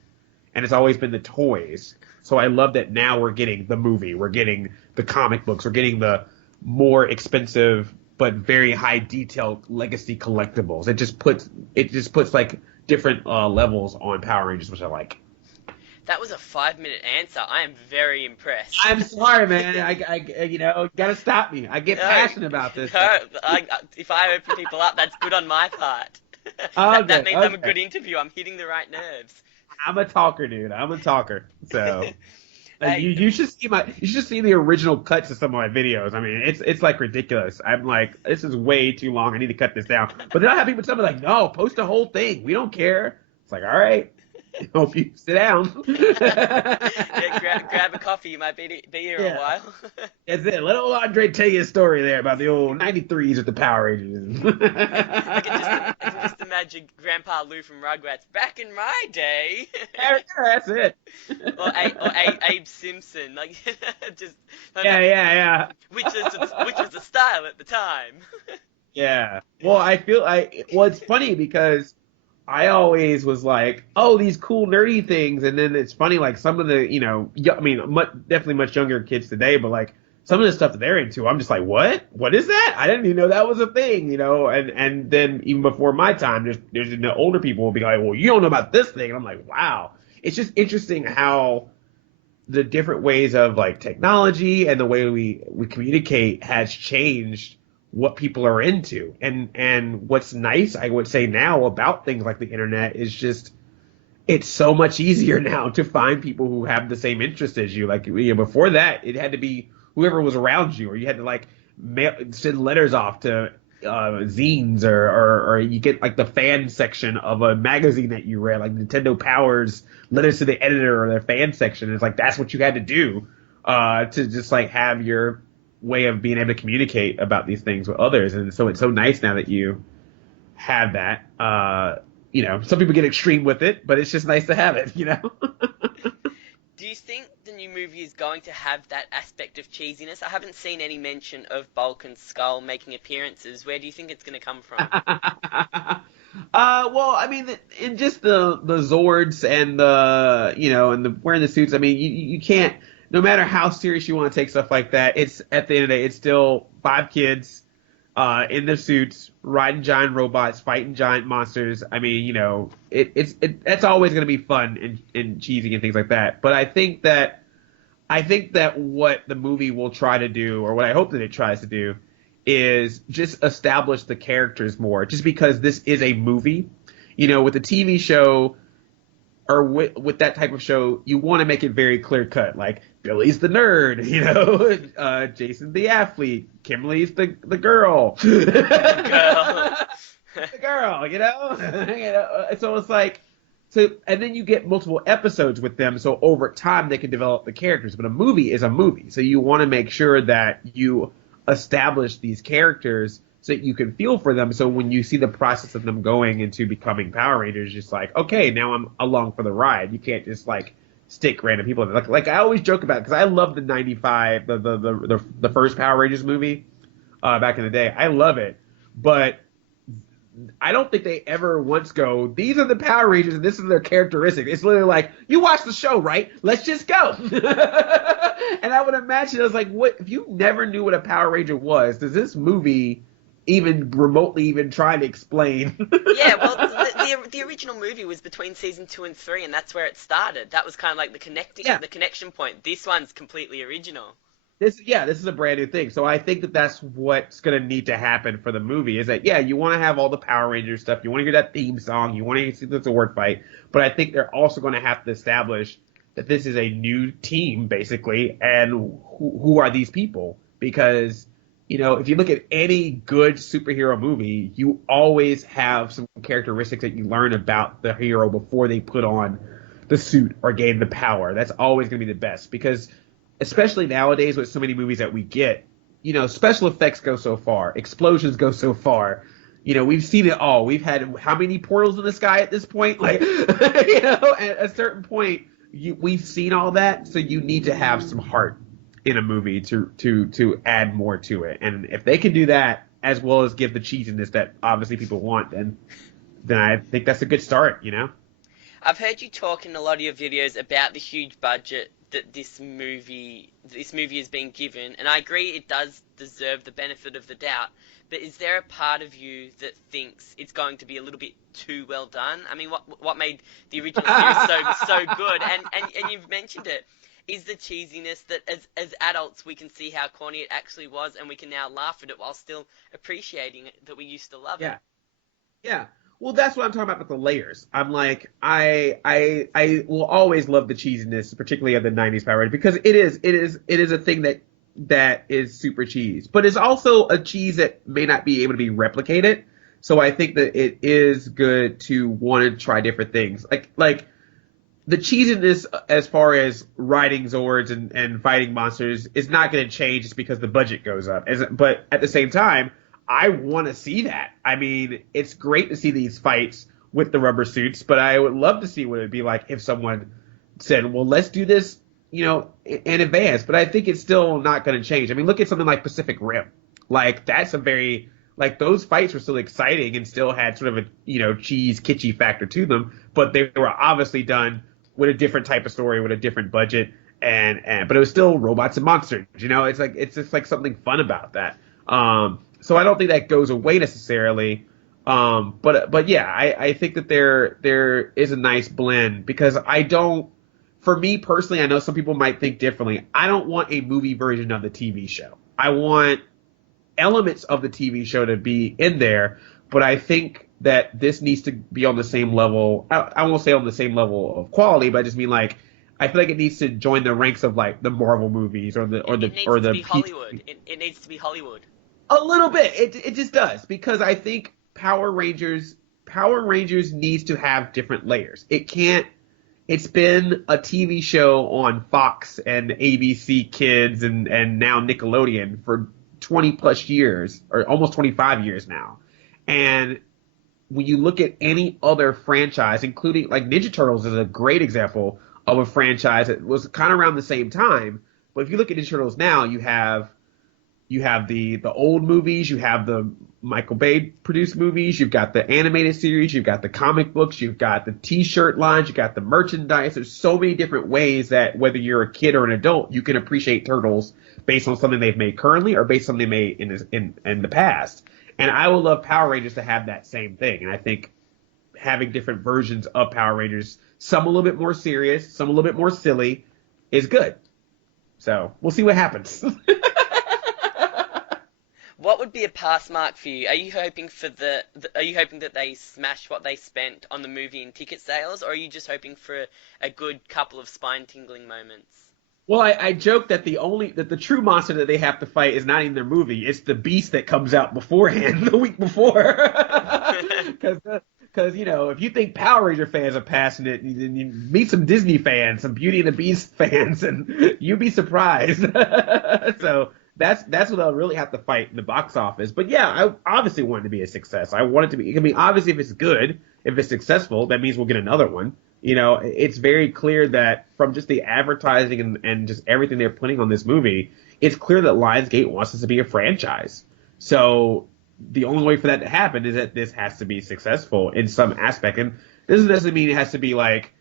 and it's always been the toys. So I love that now we're getting the movie, we're getting the comic books, we're getting the more expensive but very high detailed legacy collectibles. It just puts like different levels on Power Rangers, which I like. That was a 5-minute answer. I am very impressed. I'm sorry, man. I you know, gotta stop me. I get passionate about this. No, if I open people up, that's good on my part. That means I'm a good interview. I'm hitting the right nerves. I'm a talker, dude. I'm a talker. So. You should see the original cuts of some of my videos. I mean, it's like ridiculous. I'm like, this is way too long. I need to cut this down. But then I have people tell me like, no, post the whole thing. We don't care. It's like, all right. Hope you sit down. Yeah, grab a coffee. You might be here a while. That's it. Let old Andre tell you a story there about the old 93s with the Power Rangers. I can just imagine Grandpa Lou from Rugrats back in my day. Yeah, that's it. Abe Simpson, like just Yeah, yeah, yeah. which was the style at the time. Yeah. Well, well, it's funny because I always was like, oh, these cool nerdy things, and then it's funny, like some of the, I mean, definitely much younger kids today, but like some of the stuff that they're into, I'm just like, what? What is that? I didn't even know that was a thing, and then even before my time, there's the older people will be like, well, you don't know about this thing, and I'm like, wow. It's just interesting how the different ways of like technology and the way we communicate has changed what people are into. And what's nice, I would say now about things like the internet is just it's so much easier now to find people who have the same interest as you. Like before that, it had to be whoever was around you, or you had to like send letters off to zines, or you get like the fan section of a magazine that you read, like Nintendo Power's letters to the editor or their fan section. It's like that's what you had to do to just like have your way of being able to communicate about these things with others. And so it's so nice now that you have that. Some people get extreme with it, but it's just nice to have it, Do you think the new movie is going to have that aspect of cheesiness? I haven't seen any mention of Bulk and Skull making appearances. Where do you think it's going to come from? Well, I mean, in just the Zords and and the wearing the suits. I mean, you can't. No matter how serious you want to take stuff like that, it's at the end of the day, it's still 5 kids in their suits, riding giant robots, fighting giant monsters. I mean, that's always going to be fun and cheesy and things like that. But I think that what the movie will try to do, or what I hope that it tries to do, is just establish the characters more. Just because this is a movie, with a TV show or with that type of show, you want to make it very clear cut. Like Billy's the nerd, Jason's the athlete, Kimberly's the girl, the girl, So it's like, and then you get multiple episodes with them. So over time they can develop the characters. But a movie is a movie, so you want to make sure that you establish these characters so that you can feel for them. So when you see the process of them going into becoming Power Rangers, just like, okay, now I'm along for the ride. You can't just like stick random people in. Like I always joke about it because I love the '95, the first Power Rangers movie back in the day. I love it, but I don't think they ever once go, these are the Power Rangers and this is their characteristic. It's literally like, you watch the show, right? Let's just go. And I would imagine, I was like, what if you never knew what a Power Ranger was? Does this movie even remotely even try to explain? Yeah, well, the original movie was between season 2 and 3, and that's where it started. That was kind of like the connection point. This one's completely original. This is a brand new thing. So I think that that's what's going to need to happen for the movie is that, you want to have all the Power Rangers stuff. You want to hear that theme song. You want to see the sword fight. But I think they're also going to have to establish that this is a new team, basically, and who are these people? Because, if you look at any good superhero movie, you always have some characteristics that you learn about the hero before they put on the suit or gain the power. That's always going to be the best because especially nowadays with so many movies that we get, special effects go so far, explosions go so far. We've seen it all. We've had how many portals in the sky at this point? Like, at a certain point, we've seen all that. So you need to have some heart in a movie to add more to it. And if they can do that, as well as give the cheesiness that obviously people want, then I think that's a good start, I've heard you talk in a lot of your videos about the huge budget that this movie has been given, and I agree it does deserve the benefit of the doubt. But is there a part of you that thinks it's going to be a little bit too well done? I mean, what made the original series so good? And you've mentioned it. Is the cheesiness that as adults we can see how corny it actually was, and we can now laugh at it while still appreciating it that we used to love it? Yeah. Well, that's what I'm talking about with the layers. I'm like, I will always love the cheesiness, particularly of the '90s Power Rangers, because it is a thing that is super cheese, but it's also a cheese that may not be able to be replicated. So I think that it is good to want to try different things, like the cheesiness as far as riding Zords and fighting monsters is not going to change just because the budget goes up. But at the same time, I want to see that. I mean, it's great to see these fights with the rubber suits, but I would love to see what it'd be like if someone said, well, let's do this, in advance. But I think it's still not going to change. I mean, look at something like Pacific Rim. Like, that's a very, like, those fights were still exciting and still had sort of a, cheese, kitschy factor to them, but they were obviously done with a different type of story, with a different budget. But it was still robots and monsters, it's just like something fun about that. So I don't think that goes away necessarily. But yeah, I think that there is a nice blend because for me personally, I know some people might think differently. I don't want a movie version of the TV show. I want elements of the TV show to be in there, but I think that this needs to be on the same level. I won't say on the same level of quality, but I just mean like I feel like it needs to join the ranks of like the Marvel movies or the It needs to be Hollywood. It needs to be Hollywood. A little bit. It just does because I think Power Rangers needs to have different layers. It's been a TV show on Fox and ABC Kids and now Nickelodeon for 20 plus years or almost 25 years now. And when you look at any other franchise, including like Ninja Turtles is a great example of a franchise that was kind of around the same time. But if you look at Ninja Turtles now, you have the old movies, you have the Michael Bay produced movies, you've got the animated series, you've got the comic books, you've got the t-shirt lines, you've got the merchandise. There's so many different ways that whether you're a kid or an adult, you can appreciate Turtles based on something they've made currently or based on something they made in the past. And I would love Power Rangers to have that same thing. And I think having different versions of Power Rangers, some a little bit more serious, some a little bit more silly, is good. So we'll see what happens. What would be a pass mark for you? Are you hoping Are you hoping that they smash what they spent on the movie in ticket sales, or are you just hoping for a good couple of spine-tingling moments? Well, I joke that the true monster that they have to fight is not in their movie. It's the beast that comes out beforehand, the week before. Because, if you think Power Ranger fans are passionate, you meet some Disney fans, some Beauty and the Beast fans, and you'd be surprised. So that's what I'll really have to fight in the box office. But yeah, I obviously want it to be a success. I want it to be. I mean, obviously, if it's good, if it's successful, that means we'll get another one. It's very clear that from just the advertising and just everything they're putting on this movie, it's clear that Lionsgate wants this to be a franchise. So the only way for that to happen is that this has to be successful in some aspect. And this doesn't necessarily mean it has to be like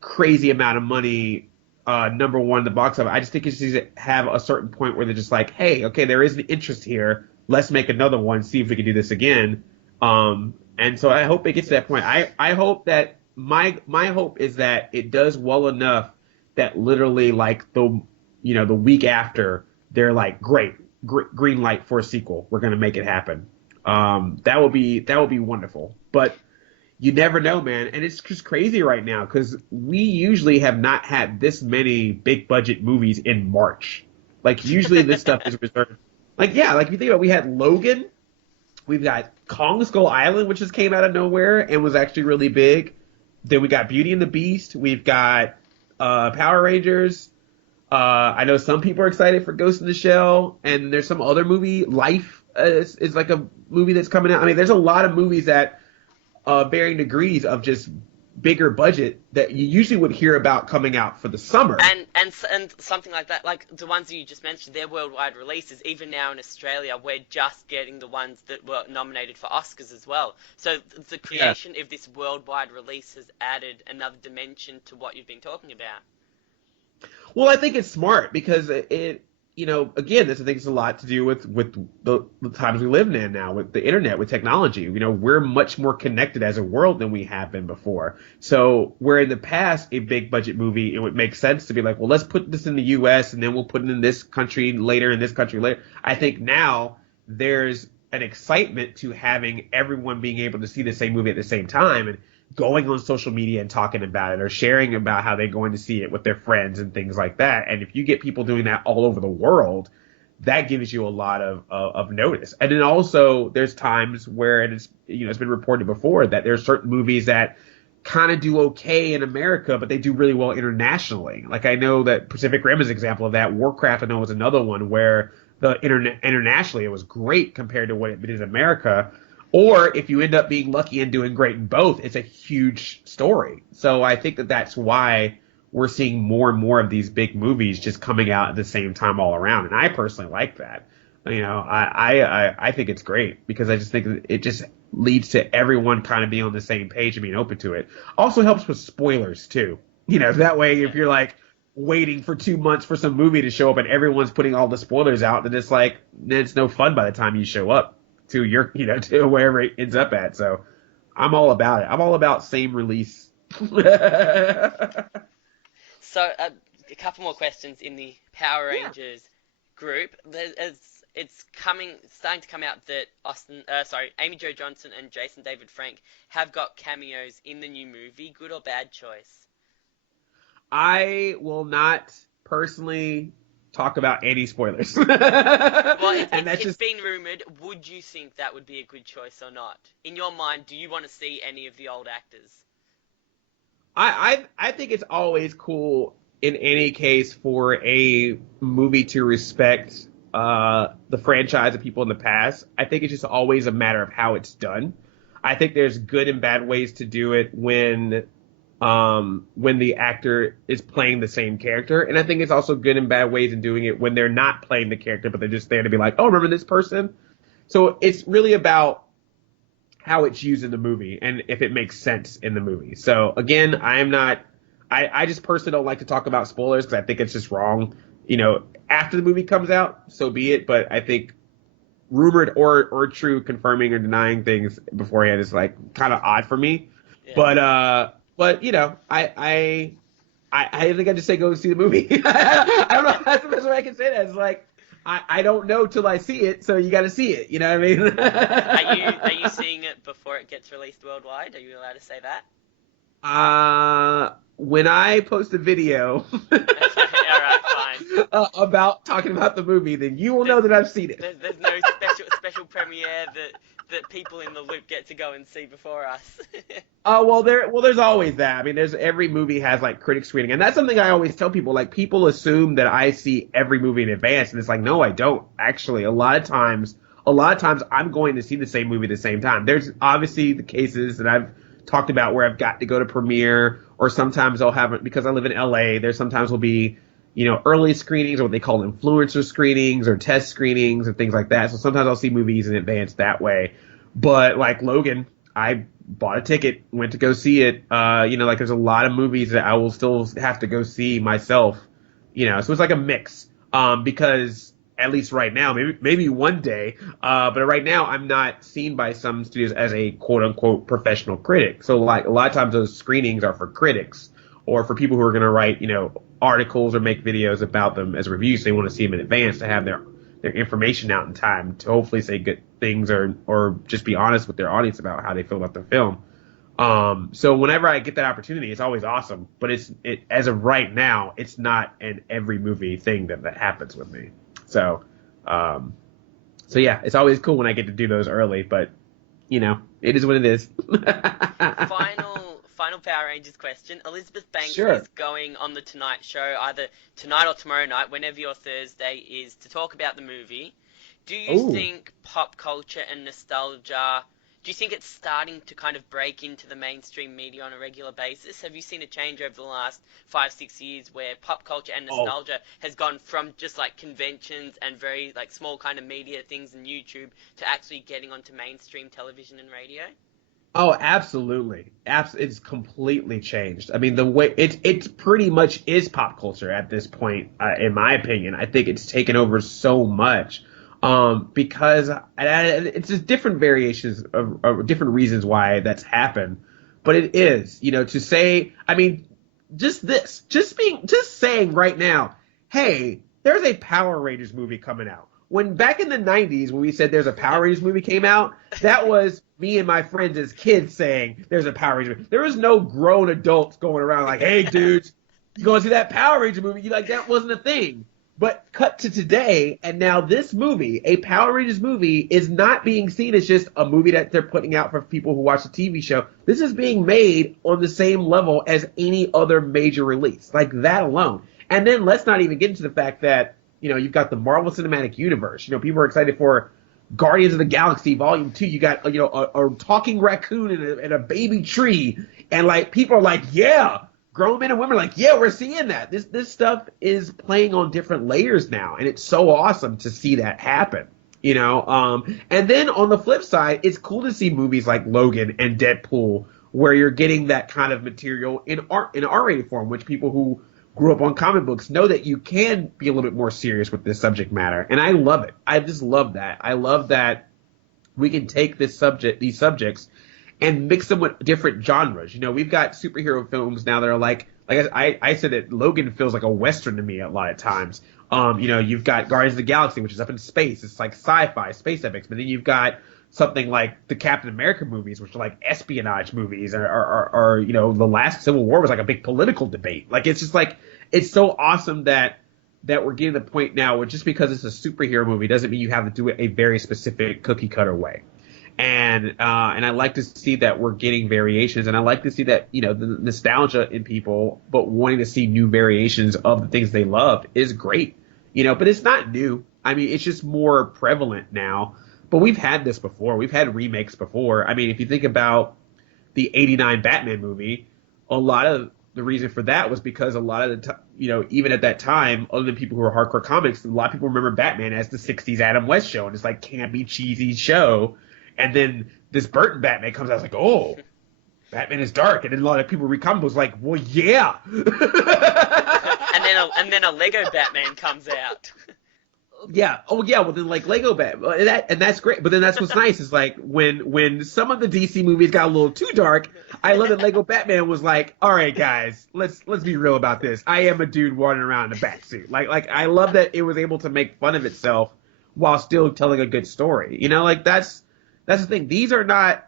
crazy amount of money, number one in the box office. I just think it needs to have a certain point where they're just like, hey, okay, there is an interest here. Let's make another one, see if we can do this again. And so I hope it gets to that point. I hope that my hope is that it does well enough that literally like the week after they're like, great, green light for a sequel. We're going to make it happen. That would be wonderful. But you never know, man. And it's just crazy right now because we usually have not had this many big budget movies in March. Like usually this stuff is reserved. Like, yeah, like if you think about it, we had Logan. We've got Kong Skull Island, which just came out of nowhere and was actually really big. Then we got Beauty and the Beast. We've got Power Rangers. I know some people are excited for Ghost in the Shell. And there's some other movie, Life is like a movie that's coming out. I mean, there's a lot of movies that varying degrees of just bigger budget that you usually would hear about coming out for the summer. And something like that, like the ones that you just mentioned, they're worldwide releases. Even now in Australia, we're just getting the ones that were nominated for Oscars as well. So the creation of this worldwide release has added another dimension to what you've been talking about. Well, I think it's smart because it again, this I think it's a lot to do with the times we live in now, with the internet, with technology. We're much more connected as a world than we have been before. So where in the past, a big budget movie, it would make sense to be like, well, let's put this in the U.S. and then we'll put it in this country later, in this country later. I think now there's an excitement to having everyone being able to see the same movie at the same time and going on social media and talking about it or sharing about how they're going to see it with their friends and things like that. And if you get people doing that all over the world, that gives you a lot of notice. And then also there's times where it's been reported before that there's certain movies that kind of do okay in America, but they do really well internationally. Like I know that Pacific Rim is an example of that. Warcraft, I know, is another one where internationally, it was great compared to what it did in America. Or if you end up being lucky and doing great in both, it's a huge story. So I think that that's why we're seeing more and more of these big movies just coming out at the same time all around. And I personally like that. I think it's great because I just think it just leads to everyone kind of being on the same page and being open to it. Also helps with spoilers too. That way if you're like waiting for 2 months for some movie to show up and everyone's putting all the spoilers out, then it's no fun by the time you show up to to wherever it ends up at. So I'm all about it. I'm all about same release. So a couple more questions in the Power Rangers group. It's starting to come out that Amy Jo Johnson and Jason David Frank have got cameos in the new movie. Good or bad choice? I will not personally talk about any spoilers. Well, it's been rumored. Would you think that would be a good choice or not? In your mind, do you want to see any of the old actors? I think it's always cool in any case for a movie to respect the franchise of people in the past. I think it's just always a matter of how it's done. I think there's good and bad ways to do it when the actor is playing the same character, and I think it's also good and bad ways in doing it when they're not playing the character, but they're just there to be like, oh, remember this person? So it's really about how it's used in the movie and if it makes sense in the movie. So again, I just personally don't like to talk about spoilers because I think it's just wrong. After the movie comes out, so be it. But I think rumored or true, confirming or denying things beforehand is like kind of odd for me. Yeah. But I think I just say go see the movie. I don't know. That's the best way I can say that. It's like I don't know till I see it, so you got to see it. You know what I mean? Are you seeing it before it gets released worldwide? Are you allowed to say that? When I post a video about talking about the movie, then you will know that I've seen it. There's no special premiere that people in the loop get to go and see before us. There's always that. I mean, every movie has like critic screening, and that's something I always tell people. Like, people assume that I see every movie in advance, and it's like, no, I don't. Actually, a lot of times I'm going to see the same movie at the same time. There's obviously the cases that I've talked about where I've got to go to premiere, or sometimes I'll have it because I live in LA. There sometimes will be early screenings or what they call influencer screenings or test screenings and things like that. So sometimes I'll see movies in advance that way. But like Logan, I bought a ticket, went to go see it. Like there's a lot of movies that I will still have to go see myself. So it's like a mix. Because at least right now, maybe one day, but right now I'm not seen by some studios as a quote unquote professional critic. So like a lot of times those screenings are for critics or for people who are going to write, articles or make videos about them as reviews. So they want to see them in advance to have their information out in time to hopefully say good things or just be honest with their audience about how they feel about the film. So whenever I get that opportunity, it's always awesome. But it as of right now, it's not an every movie thing that happens with me. So yeah, it's always cool when I get to do those early, but it is what it is. Final Power Rangers question. Elizabeth Banks Sure. is going on the Tonight Show either tonight or tomorrow night, whenever your Thursday is, to talk about the movie. Do you think pop culture and nostalgia, do you think it's starting to kind of break into the mainstream media on a regular basis? Have you seen a change over the last 5-6 years where pop culture and nostalgia has gone from just like conventions and very like small kind of media things and YouTube to actually getting onto mainstream television and radio? Oh, absolutely. It's completely changed. I mean, the way it's pretty much is pop culture at this point, in my opinion. I think it's taken over so much. Because it's just different variations of different reasons why that's happened. But it is, to say, I mean, just saying right now, hey, there's a Power Rangers movie coming out. When back in the 90s, when we said there's a Power Rangers movie came out, that was me and my friends as kids saying there's a Power Rangers movie. There was no grown adults going around like, hey, dudes, you going to see that Power Ranger movie? That wasn't a thing. But cut to today, and now this movie, a Power Rangers movie, is not being seen as just a movie that they're putting out for people who watch the TV show. This is being made on the same level as any other major release, like that alone. And then let's not even get into the fact that you've got the Marvel Cinematic Universe. People are excited for Guardians of the Galaxy Volume 2. You got, a talking raccoon and a baby tree. And, like, people are like, yeah. Grown men and women are like, yeah, we're seeing that. This stuff is playing on different layers now. And it's so awesome to see that happen. And then on the flip side, it's cool to see movies like Logan and Deadpool where you're getting that kind of material in R-rated form, which people who grew up on comic books know that you can be a little bit more serious with this subject matter. And I love it. I just love that. I love that we can take these subjects and mix them with different genres. We've got superhero films now that are like I said that Logan feels like a Western to me a lot of times. You've got Guardians of the Galaxy, which is up in space. It's like sci-fi, space epics. But then you've got something like the Captain America movies, which are like espionage movies, or the last Civil War was like a big political debate. Like, it's just like, it's so awesome that we're getting to the point now where just because it's a superhero movie doesn't mean you have to do it a very specific cookie cutter way. And I like to see that we're getting variations, and I like to see that, the nostalgia in people, but wanting to see new variations of the things they loved is great, but it's not new. I mean, it's just more prevalent now, but we've had this before. We've had remakes before. I mean, if you think about the 89 Batman movie, a lot of the reason for that was because a lot of the even at that time, other than people who are hardcore comics, a lot of people remember Batman as the 60s Adam West show, and it's like campy, cheesy show. And then this Burton Batman comes out, like, oh, Batman is dark. And then a lot of people read comic books like, well, yeah. and then a Lego Batman comes out. Yeah. Oh, yeah. Well, then, like, Lego Batman. And that's great. But then that's what's nice is, like, when some of the DC movies got a little too dark, I love that Lego Batman was like, all right, guys, let's be real about this. I am a dude wandering around in a bat suit. Like I love that it was able to make fun of itself while still telling a good story. That's the thing. These are not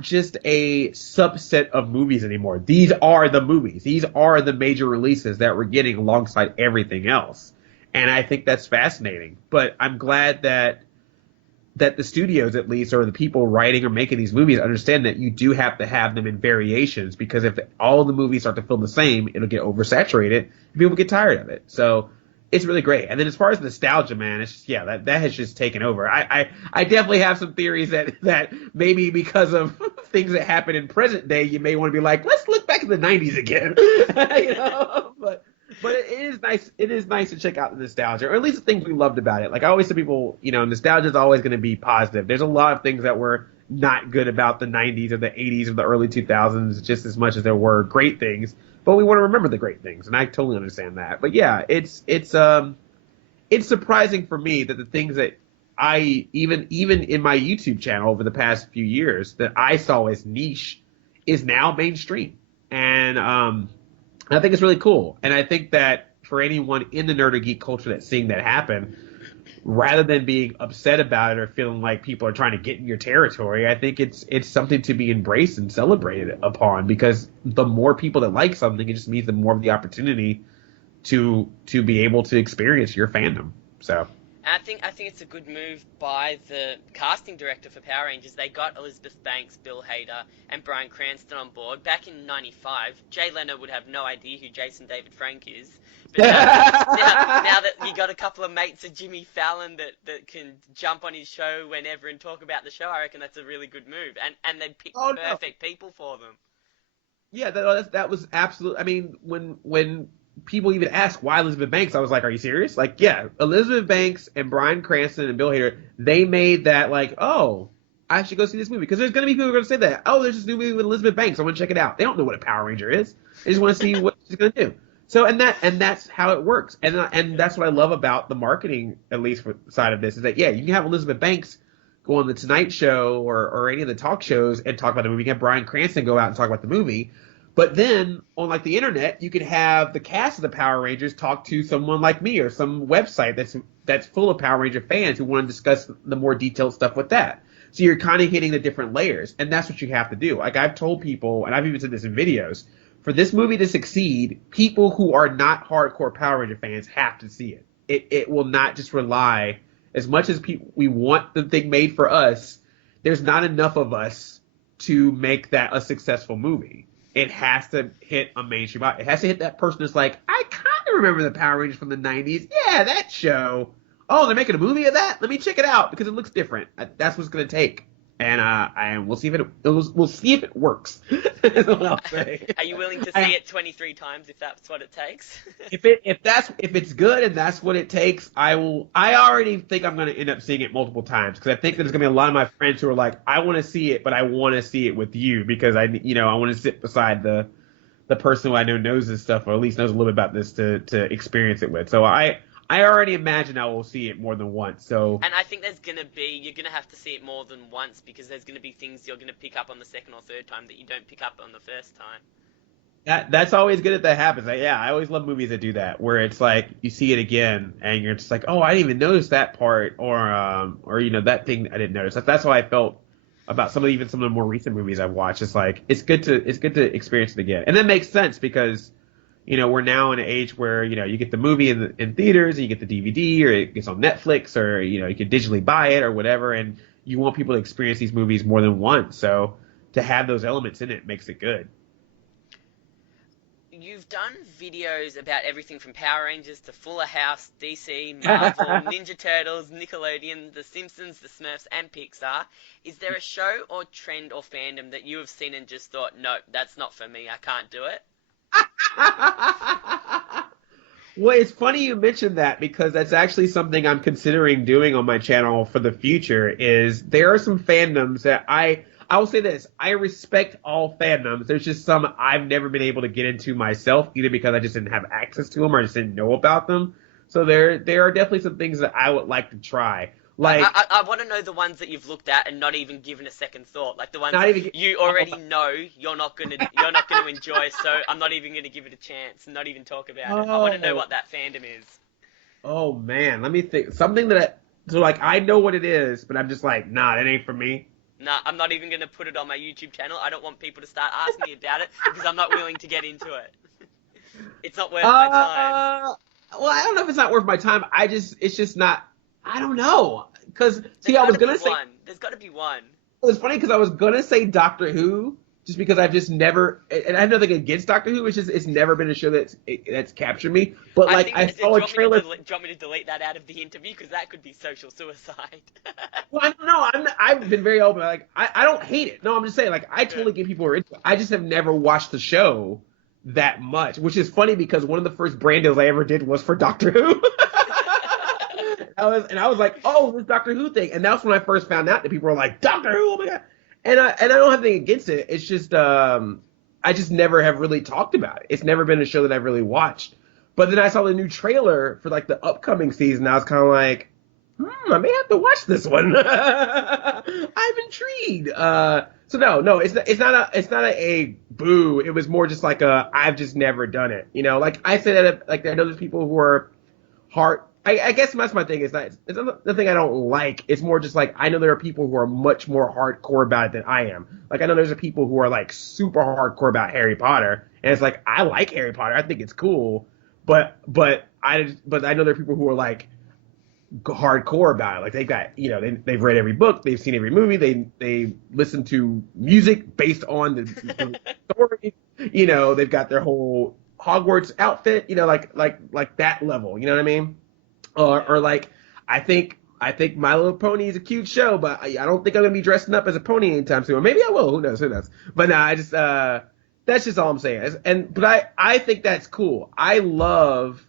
just a subset of movies anymore. These are the movies. These are the major releases that we're getting alongside everything else. And I think that's fascinating. But I'm glad that the studios, at least, or the people writing or making these movies, understand that you do have to have them in variations, because if all the movies start to feel the same, it'll get oversaturated and people get tired of it. So it's really great. And then as far as nostalgia, man, it's just, yeah, that has just taken over. I definitely have some theories that maybe because of things that happen in present day, you may want to be like, let's look back at the 90s again. But it is nice. It is nice to check out the nostalgia, or at least the things we loved about it. Like I always tell people, nostalgia is always going to be positive. There's a lot of things that were not good about the 90s or the 80s or the early 2000s, just as much as there were great things. But we want to remember the great things, and I totally understand that. But yeah, it's surprising for me that the things that I even in my YouTube channel over the past few years that I saw as niche is now mainstream, and I think it's really cool. And I think that for anyone in the nerd or geek culture that's seeing that happen, rather than being upset about it or feeling like people are trying to get in your territory, I think it's something to be embraced and celebrated upon, because the more people that like something, it just means the more of the opportunity to be able to experience your fandom. So I think it's a good move by the casting director for Power Rangers. They got Elizabeth Banks, Bill Hader, and Bryan Cranston on board. Back in '95, Jay Leno would have no idea who Jason David Frank is. But now that you got a couple of mates of Jimmy Fallon that can jump on his show whenever and talk about the show, I reckon that's a really good move. And they picked perfect people for them. Yeah, that was absolute. I mean, when people even ask why Elizabeth Banks, I was like, are you serious? Like, yeah, Elizabeth Banks and Bryan Cranston and Bill Hader, they made that like, oh, I should go see this movie. Because there's going to be people who are going to say that. Oh, there's this new movie with Elizabeth Banks. I want to check it out. They don't know what a Power Ranger is. They just want to see what she's going to do. So, and that's how it works. And that's what I love about the marketing, at least for side of this, is that, yeah, you can have Elizabeth Banks go on the Tonight Show or any of the talk shows and talk about the movie. You can have Bryan Cranston go out and talk about the movie. But then on like the internet, you could have the cast of the Power Rangers talk to someone like me or some website that's full of Power Ranger fans who want to discuss the more detailed stuff with that. So you're kind of hitting the different layers, and that's what you have to do. Like I've told people, and I've even said this in videos, for this movie to succeed, people who are not hardcore Power Ranger fans have to see it. It will not just rely, as much as we want the thing made for us, there's not enough of us to make that a successful movie. It has to hit a mainstream. It has to hit that person that's like, I kind remember the Power Rangers from the 90s. Yeah, that show. Oh, they're making a movie of that? Let me check it out because it looks different. That's what it's going to take. And we'll see if we'll see if it works. That's what I'll say. Are you willing to see it 23 times if that's what it takes? If it's good and that's what it takes, I will. I already think I'm going to end up seeing it multiple times because I think there's going to be a lot of my friends who are like, I want to see it, but I want to see it with you because I want to sit beside the person who I know knows this stuff or at least knows a little bit about this to experience it with. So I already imagine I will see it more than once. So And I think you're gonna have to see it more than once because there's gonna be things you're gonna pick up on the second or third time that you don't pick up on the first time. that's always good if that happens. I always love movies that do that, where it's like you see it again and you're just like, oh, I didn't even notice that part, or that thing I didn't notice. That's how I felt about some of the more recent movies I've watched. It's like it's good to experience it again, and that makes sense because we're now in an age where you get the movie in theaters, and you get the DVD, or it gets on Netflix, or you can digitally buy it or whatever, and you want people to experience these movies more than once. So to have those elements in it makes it good. You've done videos about everything from Power Rangers to Fuller House, DC, Marvel, Ninja Turtles, Nickelodeon, The Simpsons, The Smurfs, and Pixar. Is there a show or trend or fandom that you have seen and just thought, no, that's not for me, I can't do it? Well, it's funny you mentioned that because that's actually something I'm considering doing on my channel for the future. Is there are some fandoms that I will say this: I respect all fandoms. There's just some I've never been able to get into myself, either because I just didn't have access to them or I just didn't know about them. So there are definitely some things that I would like to try. Like I want to know the ones that you've looked at and not even given a second thought, like the ones you already know you're not gonna enjoy. So I'm not even gonna give it a chance, and not even talk about it. I want to know what that fandom is. Oh man, let me think. Something I know what it is, but I'm just like, nah, that ain't for me. Nah, I'm not even gonna put it on my YouTube channel. I don't want people to start asking me about it because I'm not willing to get into it. It's not worth my time. Well, I don't know if it's not worth my time. It's just not. I don't know. Because, I was going to say. There's got to be one. It's funny because I was going to say Doctor Who, just because I've just never. And I have nothing against Doctor Who. It's never been a show that's captured me. But, I saw a trailer. Do you want me to delete that out of the interview? Because that could be social suicide. Well, I don't know. I've been very open. I don't hate it. No, I'm just saying, I totally get people who are into it. I just have never watched the show that much, which is funny because one of the first brand deals I ever did was for Doctor Who. I was like, oh, this Doctor Who thing, and that's when I first found out that people were like, Doctor Who, oh my god, and I don't have anything against it. It's just I just never have really talked about it. It's never been a show that I've really watched. But then I saw the new trailer for the upcoming season. I was kind of like, I may have to watch this one. I'm intrigued. So no, it's not a boo. It was more just I've just never done it. I said that I know there's people who are hard. I guess that's my thing. It's not the thing I don't like. It's more just I know there are people who are much more hardcore about it than I am. I know there's people who are super hardcore about Harry Potter, and it's I like Harry Potter. I think it's cool, but I know there are people who are hardcore about it. They've got they've read every book, they've seen every movie, they listen to music based on the story. They've got their whole Hogwarts outfit. Like that level. You know what I mean? Or I think My Little Pony is a cute show, but I don't think I'm gonna be dressing up as a pony anytime soon. Or maybe I will. Who knows? But no, I just that's just all I'm saying. But I think that's cool. I love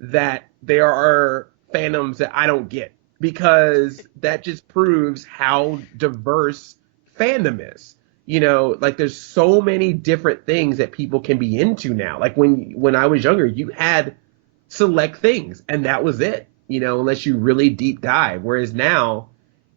that there are fandoms that I don't get because that just proves how diverse fandom is. There's so many different things that people can be into now. When I was younger, you had select things and that was it, unless you really deep dive. Whereas now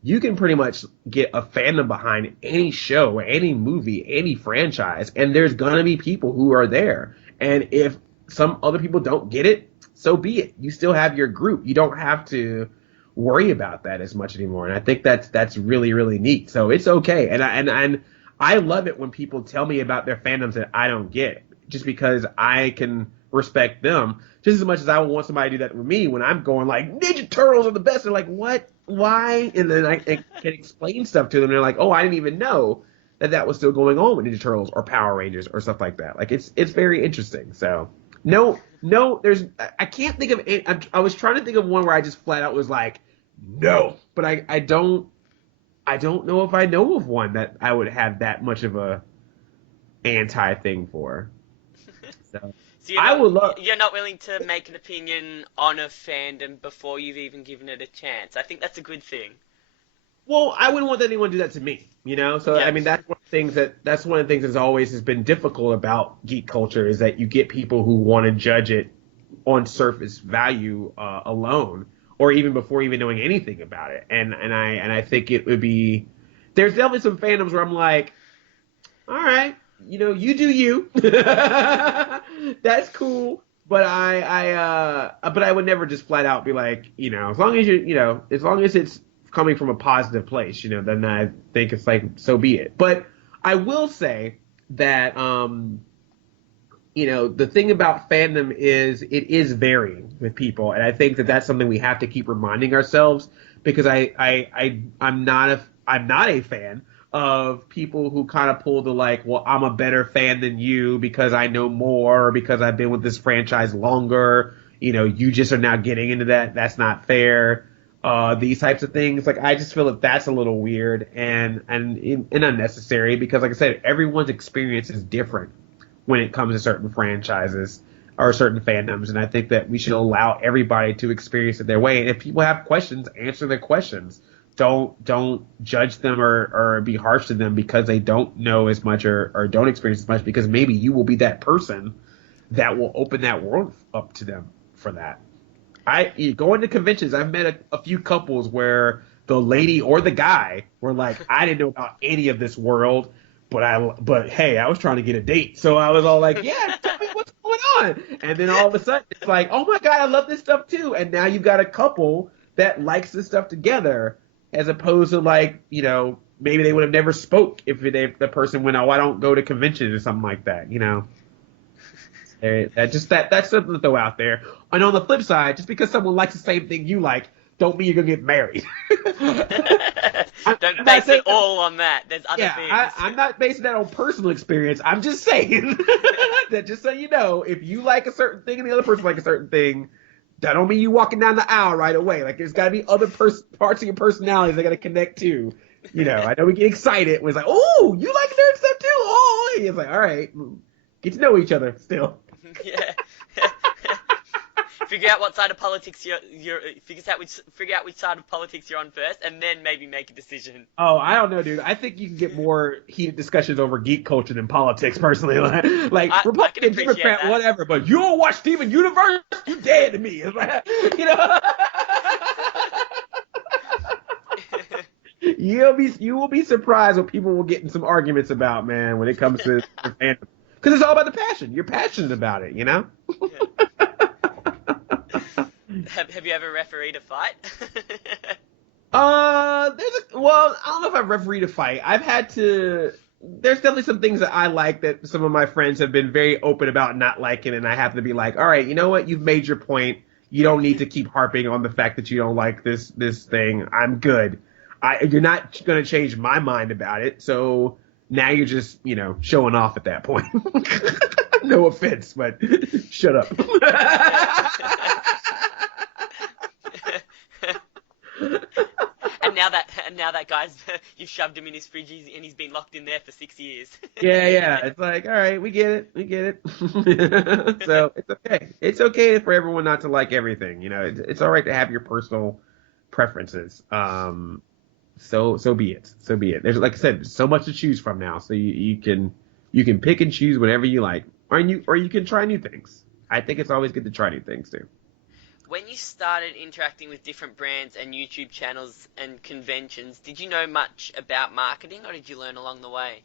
you can pretty much get a fandom behind any show, any movie, any franchise, and there's gonna be people who are there. And if some other people don't get it, so be it. You still have your group. You don't have to worry about that as much anymore. And I think that's really, really neat. So it's okay. And I love it when people tell me about their fandoms that I don't get, just because I can respect them just as much as I would want somebody to do that with me when I'm going Ninja Turtles are the best. They're like, what? Why? And then I can explain stuff to them. They're like, oh, I didn't even know that was still going on with Ninja Turtles or Power Rangers or stuff like that. It's very interesting. So no, no, I can't think of it. I was trying to think of one where I just flat out was like, no, but I don't know if I know of one that I would have that much of a anti thing for. So So I would love. you're not willing to make an opinion on a fandom before you've even given it a chance. I think that's a good thing. Well, I wouldn't want anyone to do that to me, you know. So I Yeah. mean, that's one of the things that's always has been difficult about geek culture is that you get people who want to judge it on surface value alone, or even before even knowing anything about it. And I think it would be there's definitely some fandoms where I'm like, all right, you know, you do you. That's cool. But I would never just flat out be like, you know, as long as as long as it's coming from a positive place, you know, then I think it's like, so be it. But I will say that, you know, the thing about fandom is it is varying with people. And I think that that's something we have to keep reminding ourselves because I'm not a fan of people who kind of pull the like, well, I'm a better fan than you because I know more, or because I've been with this franchise longer. You know, you just are now getting into that. That's not fair. These types of things, like I just feel that that's a little weird and unnecessary because, like I said, everyone's experience is different when it comes to certain franchises or certain fandoms, and I think that we should allow everybody to experience it their way. And if people have questions, answer their questions. Don't judge them or be harsh to them because they don't know as much or don't experience as much, because maybe you will be that person that will open that world up to them for that. Going to conventions, I've met a few couples where the lady or the guy were like, I didn't know about any of this world, but hey, I was trying to get a date, so I was all like, yeah, tell me what's going on. And then all of a sudden, it's like, oh my god, I love this stuff too. And now you've got a couple that likes this stuff together, as opposed to like, you know, maybe they would have never spoke if the person went, oh, I don't go to conventions or something like that, you know. That's something to throw out there. And on the flip side, just because someone likes the same thing you like, don't mean you're gonna get married. Don't base it all on that. There's other yeah, things. I'm not basing that on personal experience. I'm just saying that just so you know, if you like a certain thing and the other person like a certain thing, that don't mean you walking down the aisle right away. Like there's got to be other parts of your personalities that got to connect to. You know, I know we get excited. It's like, oh, you like nerd stuff too? Oh, it's like, all right, get to know each other still. Yeah. Figure out what side of politics figure out which side of politics you're on first, and then maybe make a decision. Oh, I don't know, dude. I think you can get more heated discussions over geek culture than politics, personally. Like Republican, Democrat, whatever. But you don't watch Steven Universe, you dead to me. It's like, you know. You will be surprised what people will get in some arguments about, man, when it comes to fandom. Because it's all about the passion. You're passionate about it, you know? Have you ever refereed a fight? I don't know if I've refereed a fight. There's definitely some things that I like that some of my friends have been very open about not liking, and I have to be like, all right, you know what? You've made your point. You don't need to keep harping on the fact that you don't like this thing. I'm good. You're not going to change my mind about it, so now you're just, you know, showing off at that point. No offense, but shut up. And now that guy's you've shoved him in his fridge and he's been locked in there for 6 years. Yeah. It's like, all right, we get it. So it's okay. It's okay for everyone not to like everything. You know, it's all right to have your personal preferences. So be it. There's, like I said, so much to choose from now. So you can pick and choose whatever you like, or you can try new things. I think it's always good to try new things too. When you started interacting with different brands and YouTube channels and conventions, did you know much about marketing, or did you learn along the way?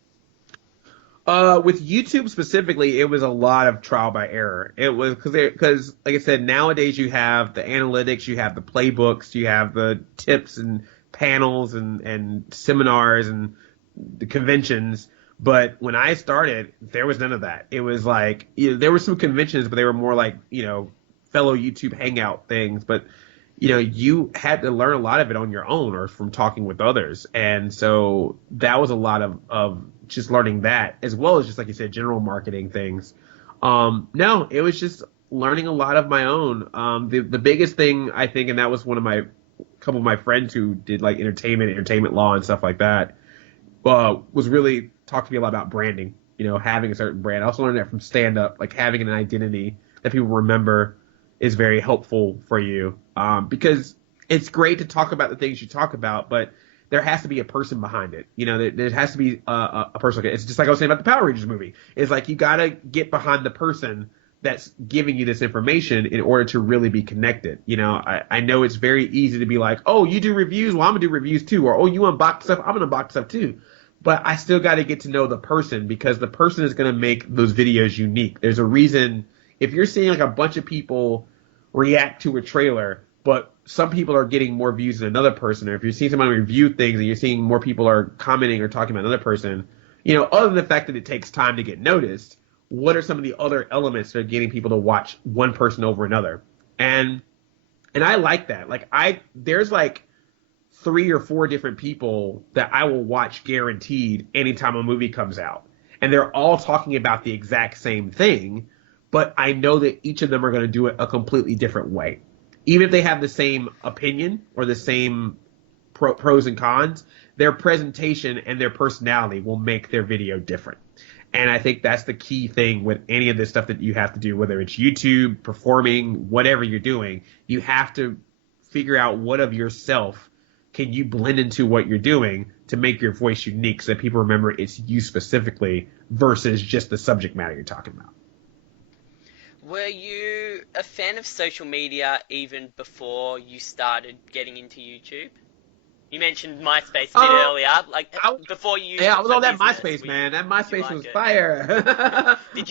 With YouTube specifically, it was a lot of trial by error. It was because, like I said, nowadays you have the analytics, you have the playbooks, you have the tips and panels and seminars and the conventions. But when I started, there was none of that. It was like, you know, there were some conventions, but they were more like, you know, fellow YouTube hangout things. But, you know, you had to learn a lot of it on your own or from talking with others. And so that was a lot of just learning that, as well as just, like you said, general marketing things. No, it was just learning a lot of my own. The biggest thing I think, and that was one of my couple of my friends who did like entertainment law and stuff like that, was really talking to me a lot about branding. Having a certain brand. I also learned that from stand up, like having an identity that people remember is very helpful for you. Because it's great to talk about the things you talk about, but there has to be a person behind it. There has to be a person. It's just like I was saying about the Power Rangers movie. It's like you gotta get behind the person that's giving you this information in order to really be connected. I know it's very easy to be like, oh, you do reviews, well, I'm gonna do reviews too, or oh, you unbox stuff, I'm gonna unbox stuff too. But I still got to get to know the person, because the person is going to make those videos unique. There's a reason if you're seeing like a bunch of people react to a trailer, but some people are getting more views than another person, or if you're seeing someone review things and you're seeing more people are commenting or talking about another person, other than the fact that it takes time to get noticed, what are some of the other elements that are getting people to watch one person over another? And I like that. Like there's like 3 or 4 different people that I will watch guaranteed anytime a movie comes out. And they're all talking about the exact same thing, but I know that each of them are going to do it a completely different way. Even if they have the same opinion or the same pros and cons, their presentation and their personality will make their video different. And I think that's the key thing with any of this stuff that you have to do, whether it's YouTube, performing, whatever you're doing, you have to figure out what of yourself can you blend into what you're doing to make your voice unique so that people remember it's you specifically versus just the subject matter you're talking about. Were you a fan of social media even before you started getting into YouTube? You mentioned MySpace a bit earlier, before you. Yeah, I was on that MySpace, man. That MySpace was fire. Did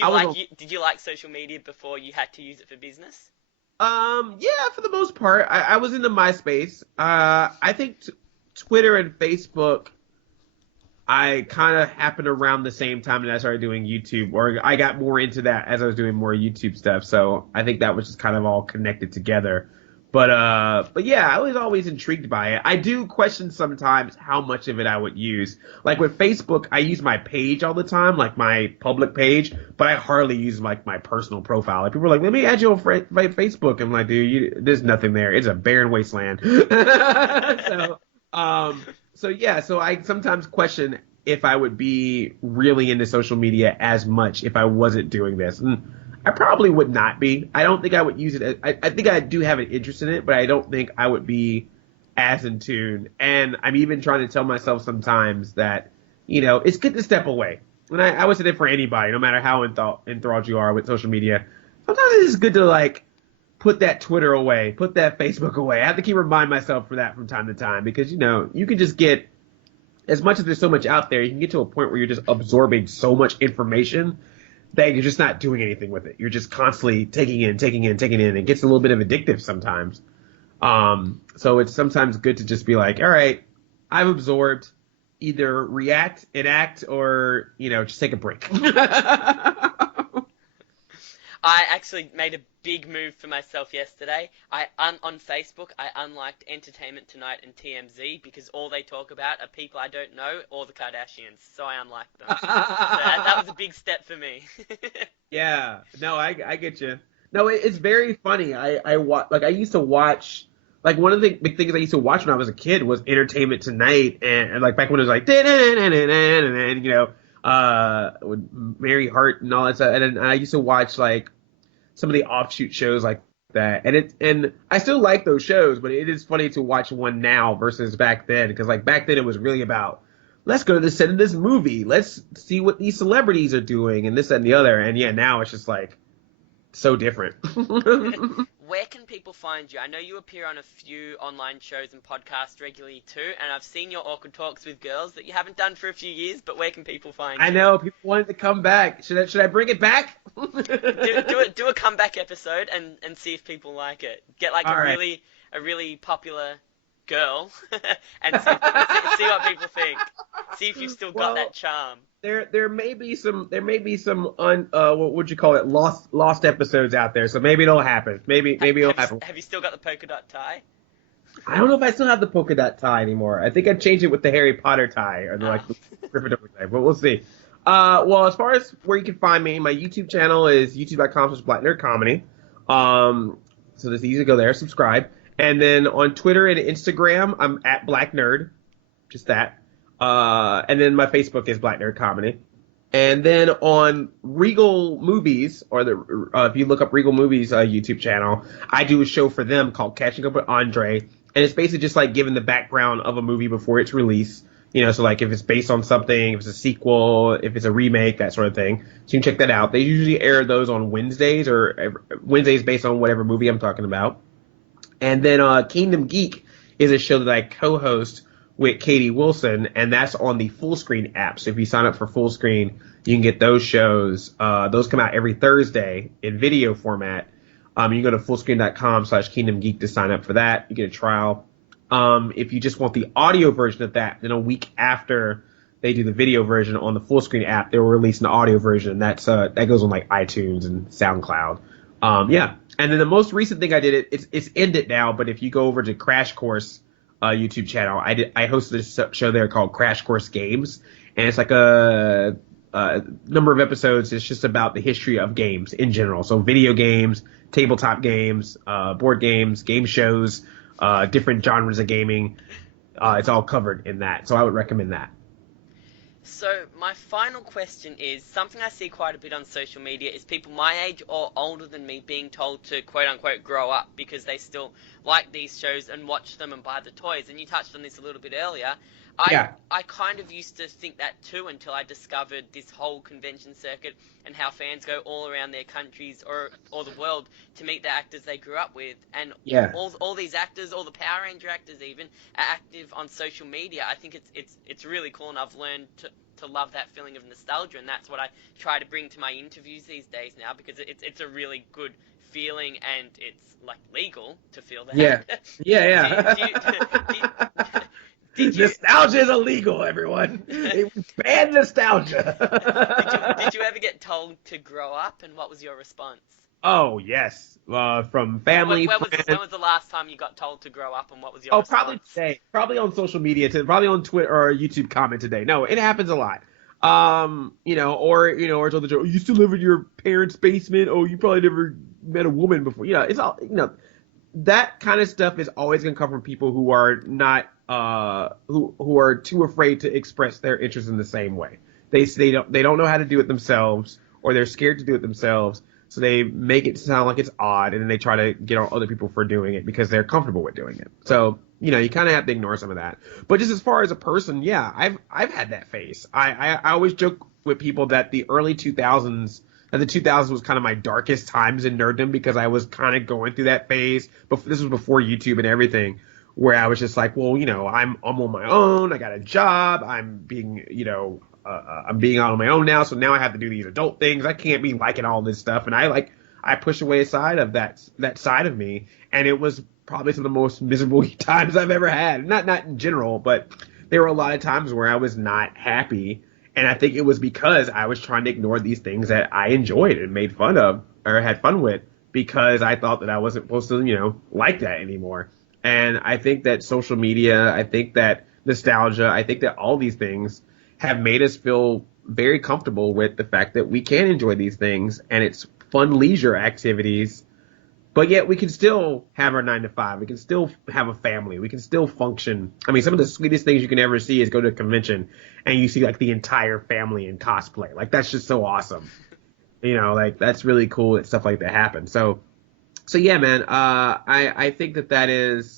you like social media before you had to use it for business? Yeah, for the most part, I was into MySpace. I think Twitter and Facebook, I kind of happened around the same time that I started doing YouTube, or I got more into that as I was doing more YouTube stuff. So I think that was just kind of all connected together. But yeah, I was always intrigued by it. I do question sometimes how much of it I would use. Like with Facebook, I use my page all the time, like my public page, but I hardly use like my personal profile. Like people are like, let me add you on Facebook. I'm like, dude, there's nothing there. It's a barren wasteland. So I sometimes question if I would be really into social media as much if I wasn't doing this. And I probably would not be. I don't think I would use it. I think I do have an interest in it, but I don't think I would be as in tune. And I'm even trying to tell myself sometimes that, it's good to step away. And I would say that for anybody, no matter how enthralled you are with social media. Sometimes it's good to like put that Twitter away, put that Facebook away. I have to keep reminding myself for that from time to time because, you can just get, as much as there's so much out there, you can get to a point where you're just absorbing so much information that you're just not doing anything with it. You're just constantly taking in. It gets a little bit of addictive sometimes. So it's sometimes good to just be like, all right, I've absorbed, either react, enact, or, just take a break. I actually made a big move for myself yesterday. On Facebook, I unliked Entertainment Tonight and TMZ because all they talk about are people I don't know or the Kardashians. So I unliked them. So that was a big step for me. Yeah. No, I get you. No, it's very funny. I used to watch, like one of the big things I used to watch when I was a kid was Entertainment Tonight, and like back when it was like, with Mary Hart and all that stuff. And I used to watch like some of the offshoot shows like that. And I still like those shows, but it is funny to watch one now versus back then. Because like back then it was really about, let's go to the set of this movie. Let's see what these celebrities are doing and this, that, and the other. And yeah, now it's just like so different. Where can people find you? I know you appear on a few online shows and podcasts regularly too, and I've seen your awkward talks with girls that you haven't done for a few years, but where can people find you? I know, people wanted to come back. Should I bring it back? do a comeback episode and see if people like it. Get like a really popular girl and see what people think. See if you've still got that charm. There may be some what would you call it, lost episodes out there, so maybe it'll happen. Maybe it'll happen. Have you still got the polka dot tie? I don't know if I still have the polka dot tie anymore. I think I changed it with the Harry Potter tie or the Gryffindor tie, but we'll see. Well, as far as where you can find me, my YouTube channel is youtube.com/blacknerdcomedy. So it's easy to go there, subscribe. And then on Twitter and Instagram, I'm at Black Nerd, just that. And then my Facebook is Black Nerd Comedy. And then on Regal Movies, or if you look up Regal Movies YouTube channel, I do a show for them called Catching Up with Andre, and it's basically just like giving the background of a movie before its release. So like if it's based on something, if it's a sequel, if it's a remake, that sort of thing. So you can check that out. They usually air those on Wednesdays, or Wednesdays based on whatever movie I'm talking about. And then Kingdom Geek is a show that I co-host with Katie Wilson, and that's on the Full Screen app. So if you sign up for Full Screen, you can get those shows. Those come out every Thursday in video format. You can go to fullscreen.com/Kingdom Geek to sign up for that. You get a trial. If you just want the audio version of that, then a week after they do the video version on the Full Screen app, they will release an audio version. And that goes on like iTunes and SoundCloud. Yeah. And then the most recent thing I did, it's ended now, but if you go over to Crash Course YouTube channel, I hosted a show there called Crash Course Games, and it's like a number of episodes. It's just about the history of games in general. So video games, tabletop games, board games, game shows, different genres of gaming. It's all covered in that. So I would recommend that. So my final question is something I see quite a bit on social media is people my age or older than me being told to quote unquote grow up because they still like these shows and watch them and buy the toys. And you touched on this a little bit earlier. I kind of used to think that too until I discovered this whole convention circuit and how fans go all around their countries or the world to meet the actors they grew up with. And all these actors, all the Power Ranger actors even, are active on social media. I think it's really cool, and I've learned to love that feeling of nostalgia, and that's what I try to bring to my interviews these days now, because it's a really good feeling, and it's like legal to feel that. Yeah. Nostalgia is illegal, everyone. Ban nostalgia. Did you ever get told to grow up, and what was your response? Oh, yes. From family. When was the last time you got told to grow up, and what was your response? Probably today. Probably on social media, probably on Twitter or YouTube comment today. No, it happens a lot. Or told the joke, you still live in your parents' basement? Oh, you probably never met a woman before. It's all, that kind of stuff is always going to come from people who are not, who are too afraid to express their interest in the same way. They don't know how to do it themselves, or they're scared to do it themselves. So they make it sound like it's odd, and then they try to get on other people for doing it because they're comfortable with doing it. So, you kind of have to ignore some of that. But just as far as a person, yeah, I've had that phase. I always joke with people that the 2000s was kind of my darkest times in nerddom, because I was kind of going through that phase. But this was before YouTube and everything, where I was just like, well, I'm on my own. I got a job. I'm being out on my own now, so now I have to do these adult things. I can't be liking all this stuff, and I push away a side of that side of me, and it was probably some of the most miserable times I've ever had. Not in general, but there were a lot of times where I was not happy, and I think it was because I was trying to ignore these things that I enjoyed and made fun of or had fun with, because I thought that I wasn't supposed to, like that anymore. And I think that social media, I think that nostalgia, I think that all these things have made us feel very comfortable with the fact that we can enjoy these things, and it's fun leisure activities, but yet we can still have our 9 to 5. We can still have a family. We can still function. I mean, some of the sweetest things you can ever see is go to a convention and you see like the entire family in cosplay. Like, that's just so awesome. That's really cool that stuff like that happens. So yeah, man, I think that it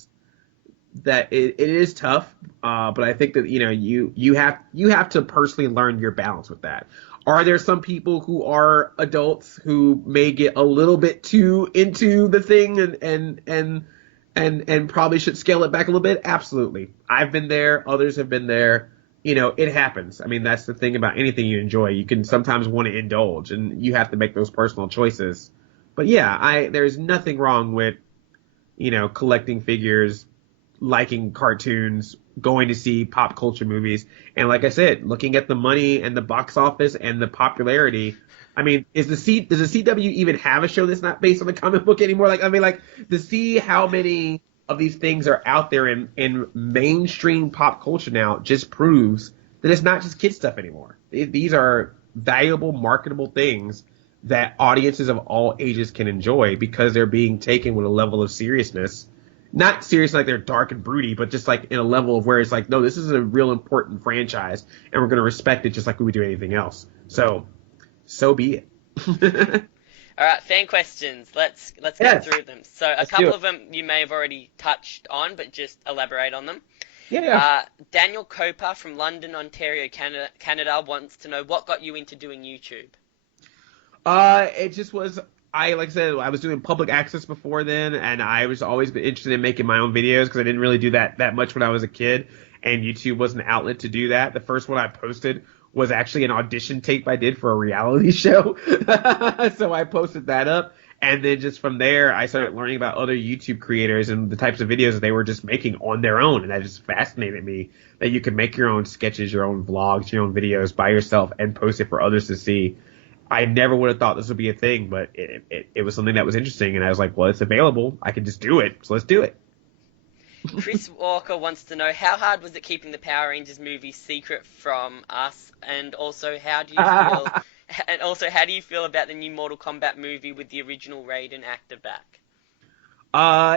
is tough, but I think that you have to personally learn your balance with that. Are there some people who are adults who may get a little bit too into the thing and probably should scale it back a little bit? Absolutely. I've been there. Others have been there. It happens. I mean, that's the thing about anything you enjoy. You can sometimes want to indulge, and you have to make those personal choices. But yeah, there's nothing wrong with, collecting figures, liking cartoons, going to see pop culture movies, and like I said, looking at the money and the box office and the popularity. I mean, does the CW even have a show that's not based on the comic book anymore? To see how many of these things are out there in mainstream pop culture now just proves that it's not just kid stuff anymore. These are valuable, marketable things that audiences of all ages can enjoy because they're being taken with a level of seriousness. Not serious like they're dark and broody, but just like in a level of where it's like, no, this is a real important franchise, and we're going to respect it just like we would do anything else. So be it. All right, fan questions. Let's go Yes, through them. So a let's do couple it. of them you may have already touched on, but just elaborate on them. Yeah, yeah. Daniel Coper from London, Ontario, Canada wants to know what got you into doing YouTube. It just was. Like I said, I was doing public access before then, and I was always been interested in making my own videos because I didn't really do that much when I was a kid, and YouTube was an outlet to do that. The first one I posted was actually an audition tape I did for a reality show, so I posted that up, and then just from there, I started learning about other YouTube creators and the types of videos that they were just making on their own, and that just fascinated me that you could make your own sketches, your own vlogs, your own videos by yourself and post it for others to see. I never would have thought this would be a thing, but it was something that was interesting, and I was like, well, it's available. I can just do it, so let's do it. Chris Walker wants to know how hard was it keeping the Power Rangers movie secret from us, and also how do you feel, how do you feel about the new Mortal Kombat movie with the original Raiden actor back?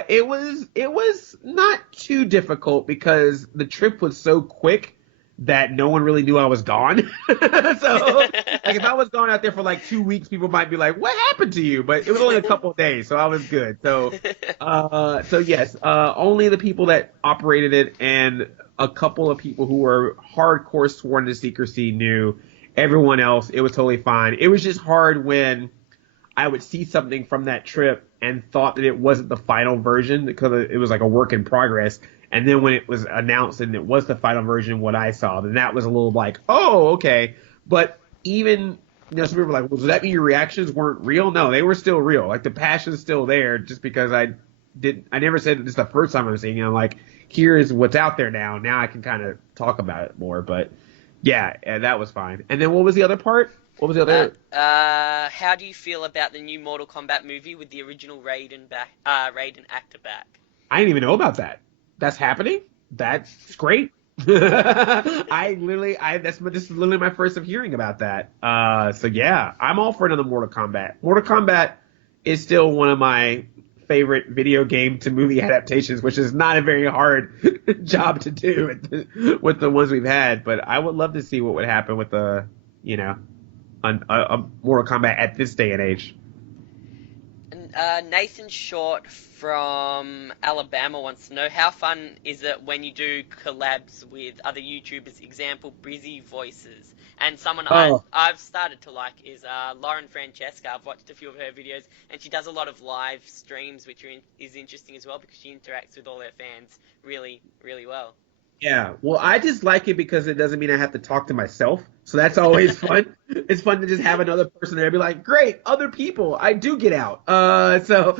It was not too difficult because the trip was so quick that no one really knew I was gone. So, like, if I was gone out there for like 2 weeks, people might be like, "What happened to you?" But it was only a couple of days, so I was good. So yes, only the people that operated it and a couple of people who were hardcore sworn to secrecy knew. Everyone else, it was totally fine. It was just hard when I would see something from that trip and thought that it wasn't the final version because it was like a work in progress. And then when it was announced and it was the final version, what I saw, then that was a little like, oh, okay. But even, some people were like, well, does that mean your reactions weren't real? No, they were still real. Like, the passion's still there just because I never said this is the first time I'm seeing it. I'm like, here's what's out there now. Now I can kind of talk about it more. But yeah, that was fine. And then what was the other part? What was the other? How do you feel about the new Mortal Kombat movie with the original Raiden actor back? I didn't even know about that. That's happening? That's great. This is literally my first of hearing about that. So yeah, I'm all for another Mortal Kombat. Mortal Kombat is still one of my favorite video game to movie adaptations, which is not a very hard job to do with the ones we've had. But I would love to see what would happen with a Mortal Kombat at this day and age. Nathan Short from Alabama wants to know how fun is it when you do collabs with other YouTubers, example Brizzy Voices, and someone I've started to like is Lauren Francesca. I've watched a few of her videos and she does a lot of live streams, which is interesting as well because she interacts with all her fans really, really well. Yeah, well, I just like it because it doesn't mean I have to talk to myself. So that's always fun. It's fun to just have another person there and be like, great, other people, I do get out. Yeah. So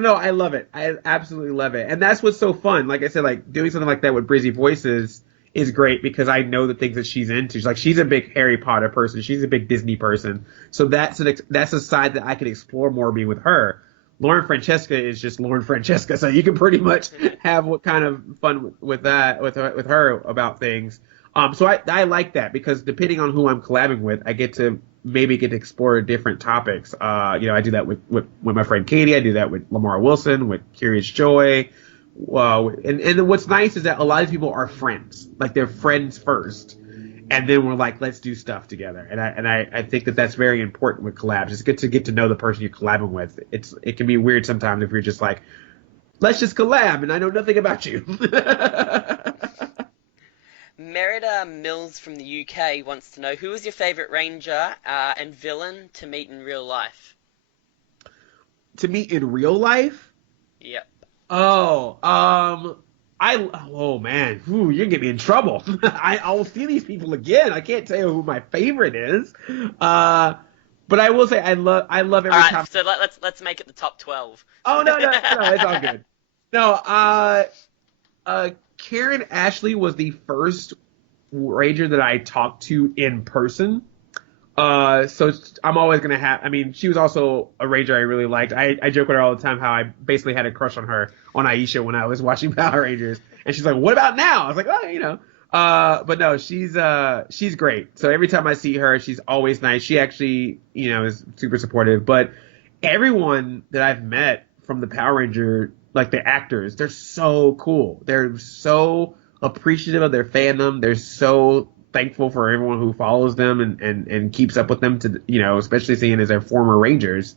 no, I love it. I absolutely love it. And that's what's so fun. Like I said, like doing something like that with Brizzy Voices is great because I know the things that she's into. She's a big Harry Potter person. She's a big Disney person. So that's a side that I can explore more being with her. Lauren Francesca is just Lauren Francesca, so you can pretty much have what kind of fun with that with her about things. So I like that because depending on who I'm collabing with, I get to explore different topics. I do that with my friend Katie. I do that with Lamar Wilson, with Curious Joy. And what's nice is that a lot of people are friends, like they're friends first. And then we're like, let's do stuff together. And I think that that's very important with collabs. It's good to get to know the person you're collabing with. It can be weird sometimes if you're just like, let's just collab and I know nothing about you. Merida Mills from the UK wants to know who is your favorite ranger and villain to meet in real life? To meet in real life? Yep. Oh man, you're gonna get me in trouble. I'll see these people again. I can't tell you who my favorite is. But I will say I love every time. All right, so let's make it the top 12. Oh no, it's all good. No, Karen Ashley was the first ranger that I talked to in person. So I'm always gonna have. I mean, she was also a ranger I really liked. I joke with her all the time how I basically had a crush on her on Aisha when I was watching Power Rangers, and she's like, "What about now?" I was like, "Oh, But no, she's great. So every time I see her, she's always nice. She actually, is super supportive. But everyone that I've met from the Power Ranger, like the actors, they're so cool. They're so appreciative of their fandom. They're so thankful for everyone who follows them and keeps up with them to, especially seeing as their former Rangers.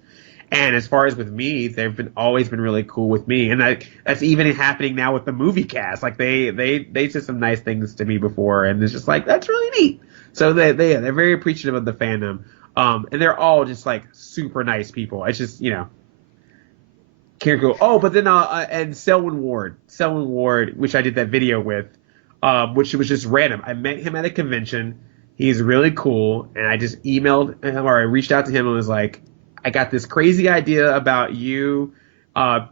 And as far as with me, they've been always been really cool with me, and that's even happening now with the movie cast. Like they said some nice things to me before, and it's just like that's really neat. So they're very appreciative of the fandom, and they're all just like super nice people. It's just can't go. Oh, but then and Selwyn Ward, which I did that video with, which was just random. I met him at a convention. He's really cool, and I just emailed him or I reached out to him and was like, I got this crazy idea about you,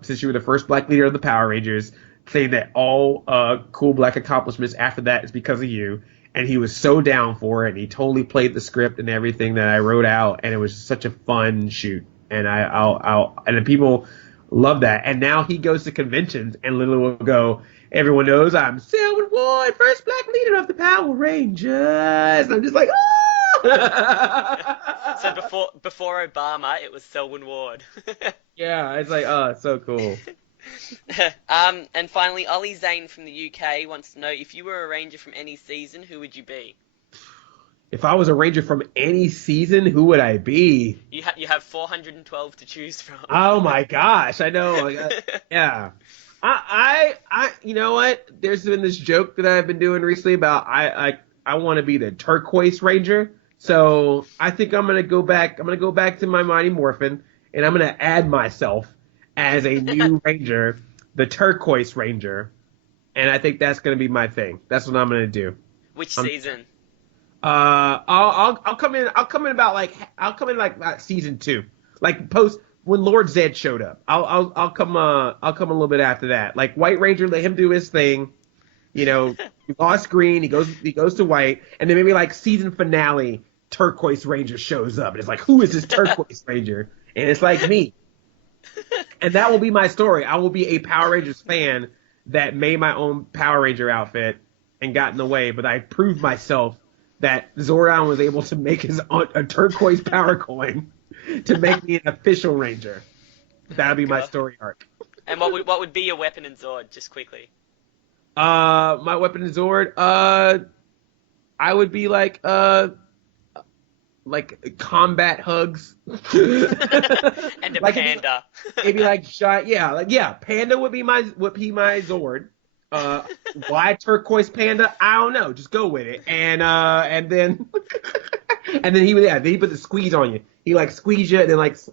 since you were the first black leader of the Power Rangers, saying that all cool black accomplishments after that is because of you. And he was so down for it, and he totally played the script and everything that I wrote out, and it was such a fun shoot. And and the people love that. And now he goes to conventions and literally will go, everyone knows I'm Selwyn Ward, first black leader of the Power Rangers. And I'm just like, oh! So before Obama, it was Selwyn Ward. Yeah, it's like, oh, it's so cool. And finally, Ollie Zane from the UK wants to know, if you were a Ranger from any season, who would you be? If I was a Ranger from any season, who would I be? You have 412 to choose from. Oh my gosh, I know. Yeah. I you know what? There's been this joke that I've been doing recently about I want to be the Turquoise Ranger. So I think I'm gonna go back to my Mighty Morphin, and I'm gonna add myself as a new Ranger, the Turquoise Ranger, and I think that's gonna be my thing. That's what I'm gonna do. Which season? I'll come in like season 2, like post when Lord Zed showed up. I'll come a little bit after that. Like White Ranger, let him do his thing. He lost green, he goes to white, and then maybe like season finale, Turquoise Ranger shows up, and it's like, who is this Turquoise Ranger? And it's like me. And that will be my story. I will be a Power Rangers fan that made my own Power Ranger outfit and got in the way, but I proved myself that Zordon was able to make a turquoise power coin to make me an official Ranger. That'll be my story arc. And what would be your weapon in Zord, just quickly? My weapon in Zord, I would be like combat hugs. And a like panda. Maybe like giant, panda would be my Zord. Why turquoise panda? I don't know. Just go with it. And then he would he put the squeeze on you. He like squeeze you and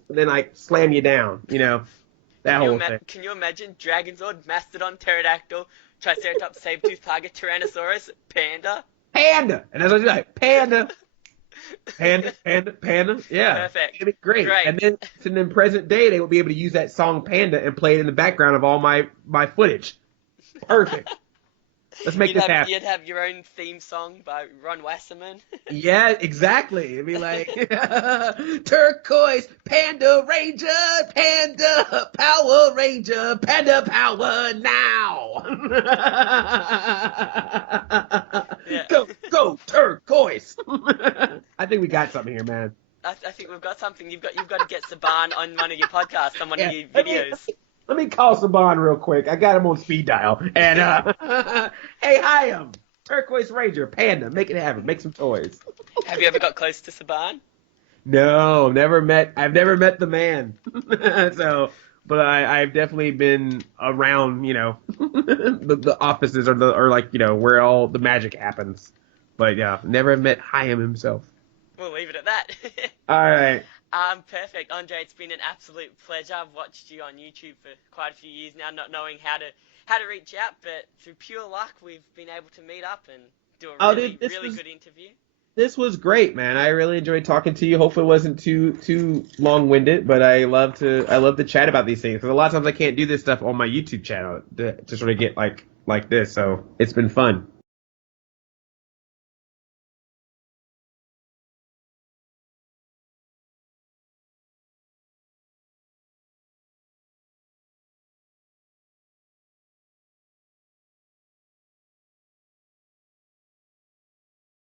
then slam you down. That whole thing. Can you imagine Dragonzord, Mastodon, Pterodactyl, Triceratops, Saber-tooth Tiger, Tyrannosaurus, Panda? Panda! And that's what you're like, Panda! Panda. Yeah. Perfect. It'd be great. And then present day, they will be able to use that song Panda and play it in the background of all my footage. Perfect. Let's make this happen. You'd have your own theme song by Ron Wasserman. Yeah, exactly. It'd be like, Turquoise, Panda Ranger, Panda Power Ranger, Panda Power now. Yeah. Go Turquoise. I think we got something here, man. I think we've got something. You've got to get Saban on one of your podcasts, on one of your videos. Let me call Saban real quick. I got him on speed dial. And hey, hi, Turquoise Ranger, Panda, make it happen. Make some toys. Have you ever got close to Saban? No, never met. I've never met the man. But I've definitely been around, the offices or where all the magic happens. But yeah, never met Chaim himself. We'll leave it at that. All right. Perfect. Andre, it's been an absolute pleasure. I've watched you on YouTube for quite a few years now, not knowing how to reach out, but through pure luck, we've been able to meet up and do a really good interview. This was great, man. I really enjoyed talking to you. Hopefully it wasn't too long-winded, but I love to chat about these things, because a lot of times I can't do this stuff on my YouTube channel to sort of get like this, so it's been fun.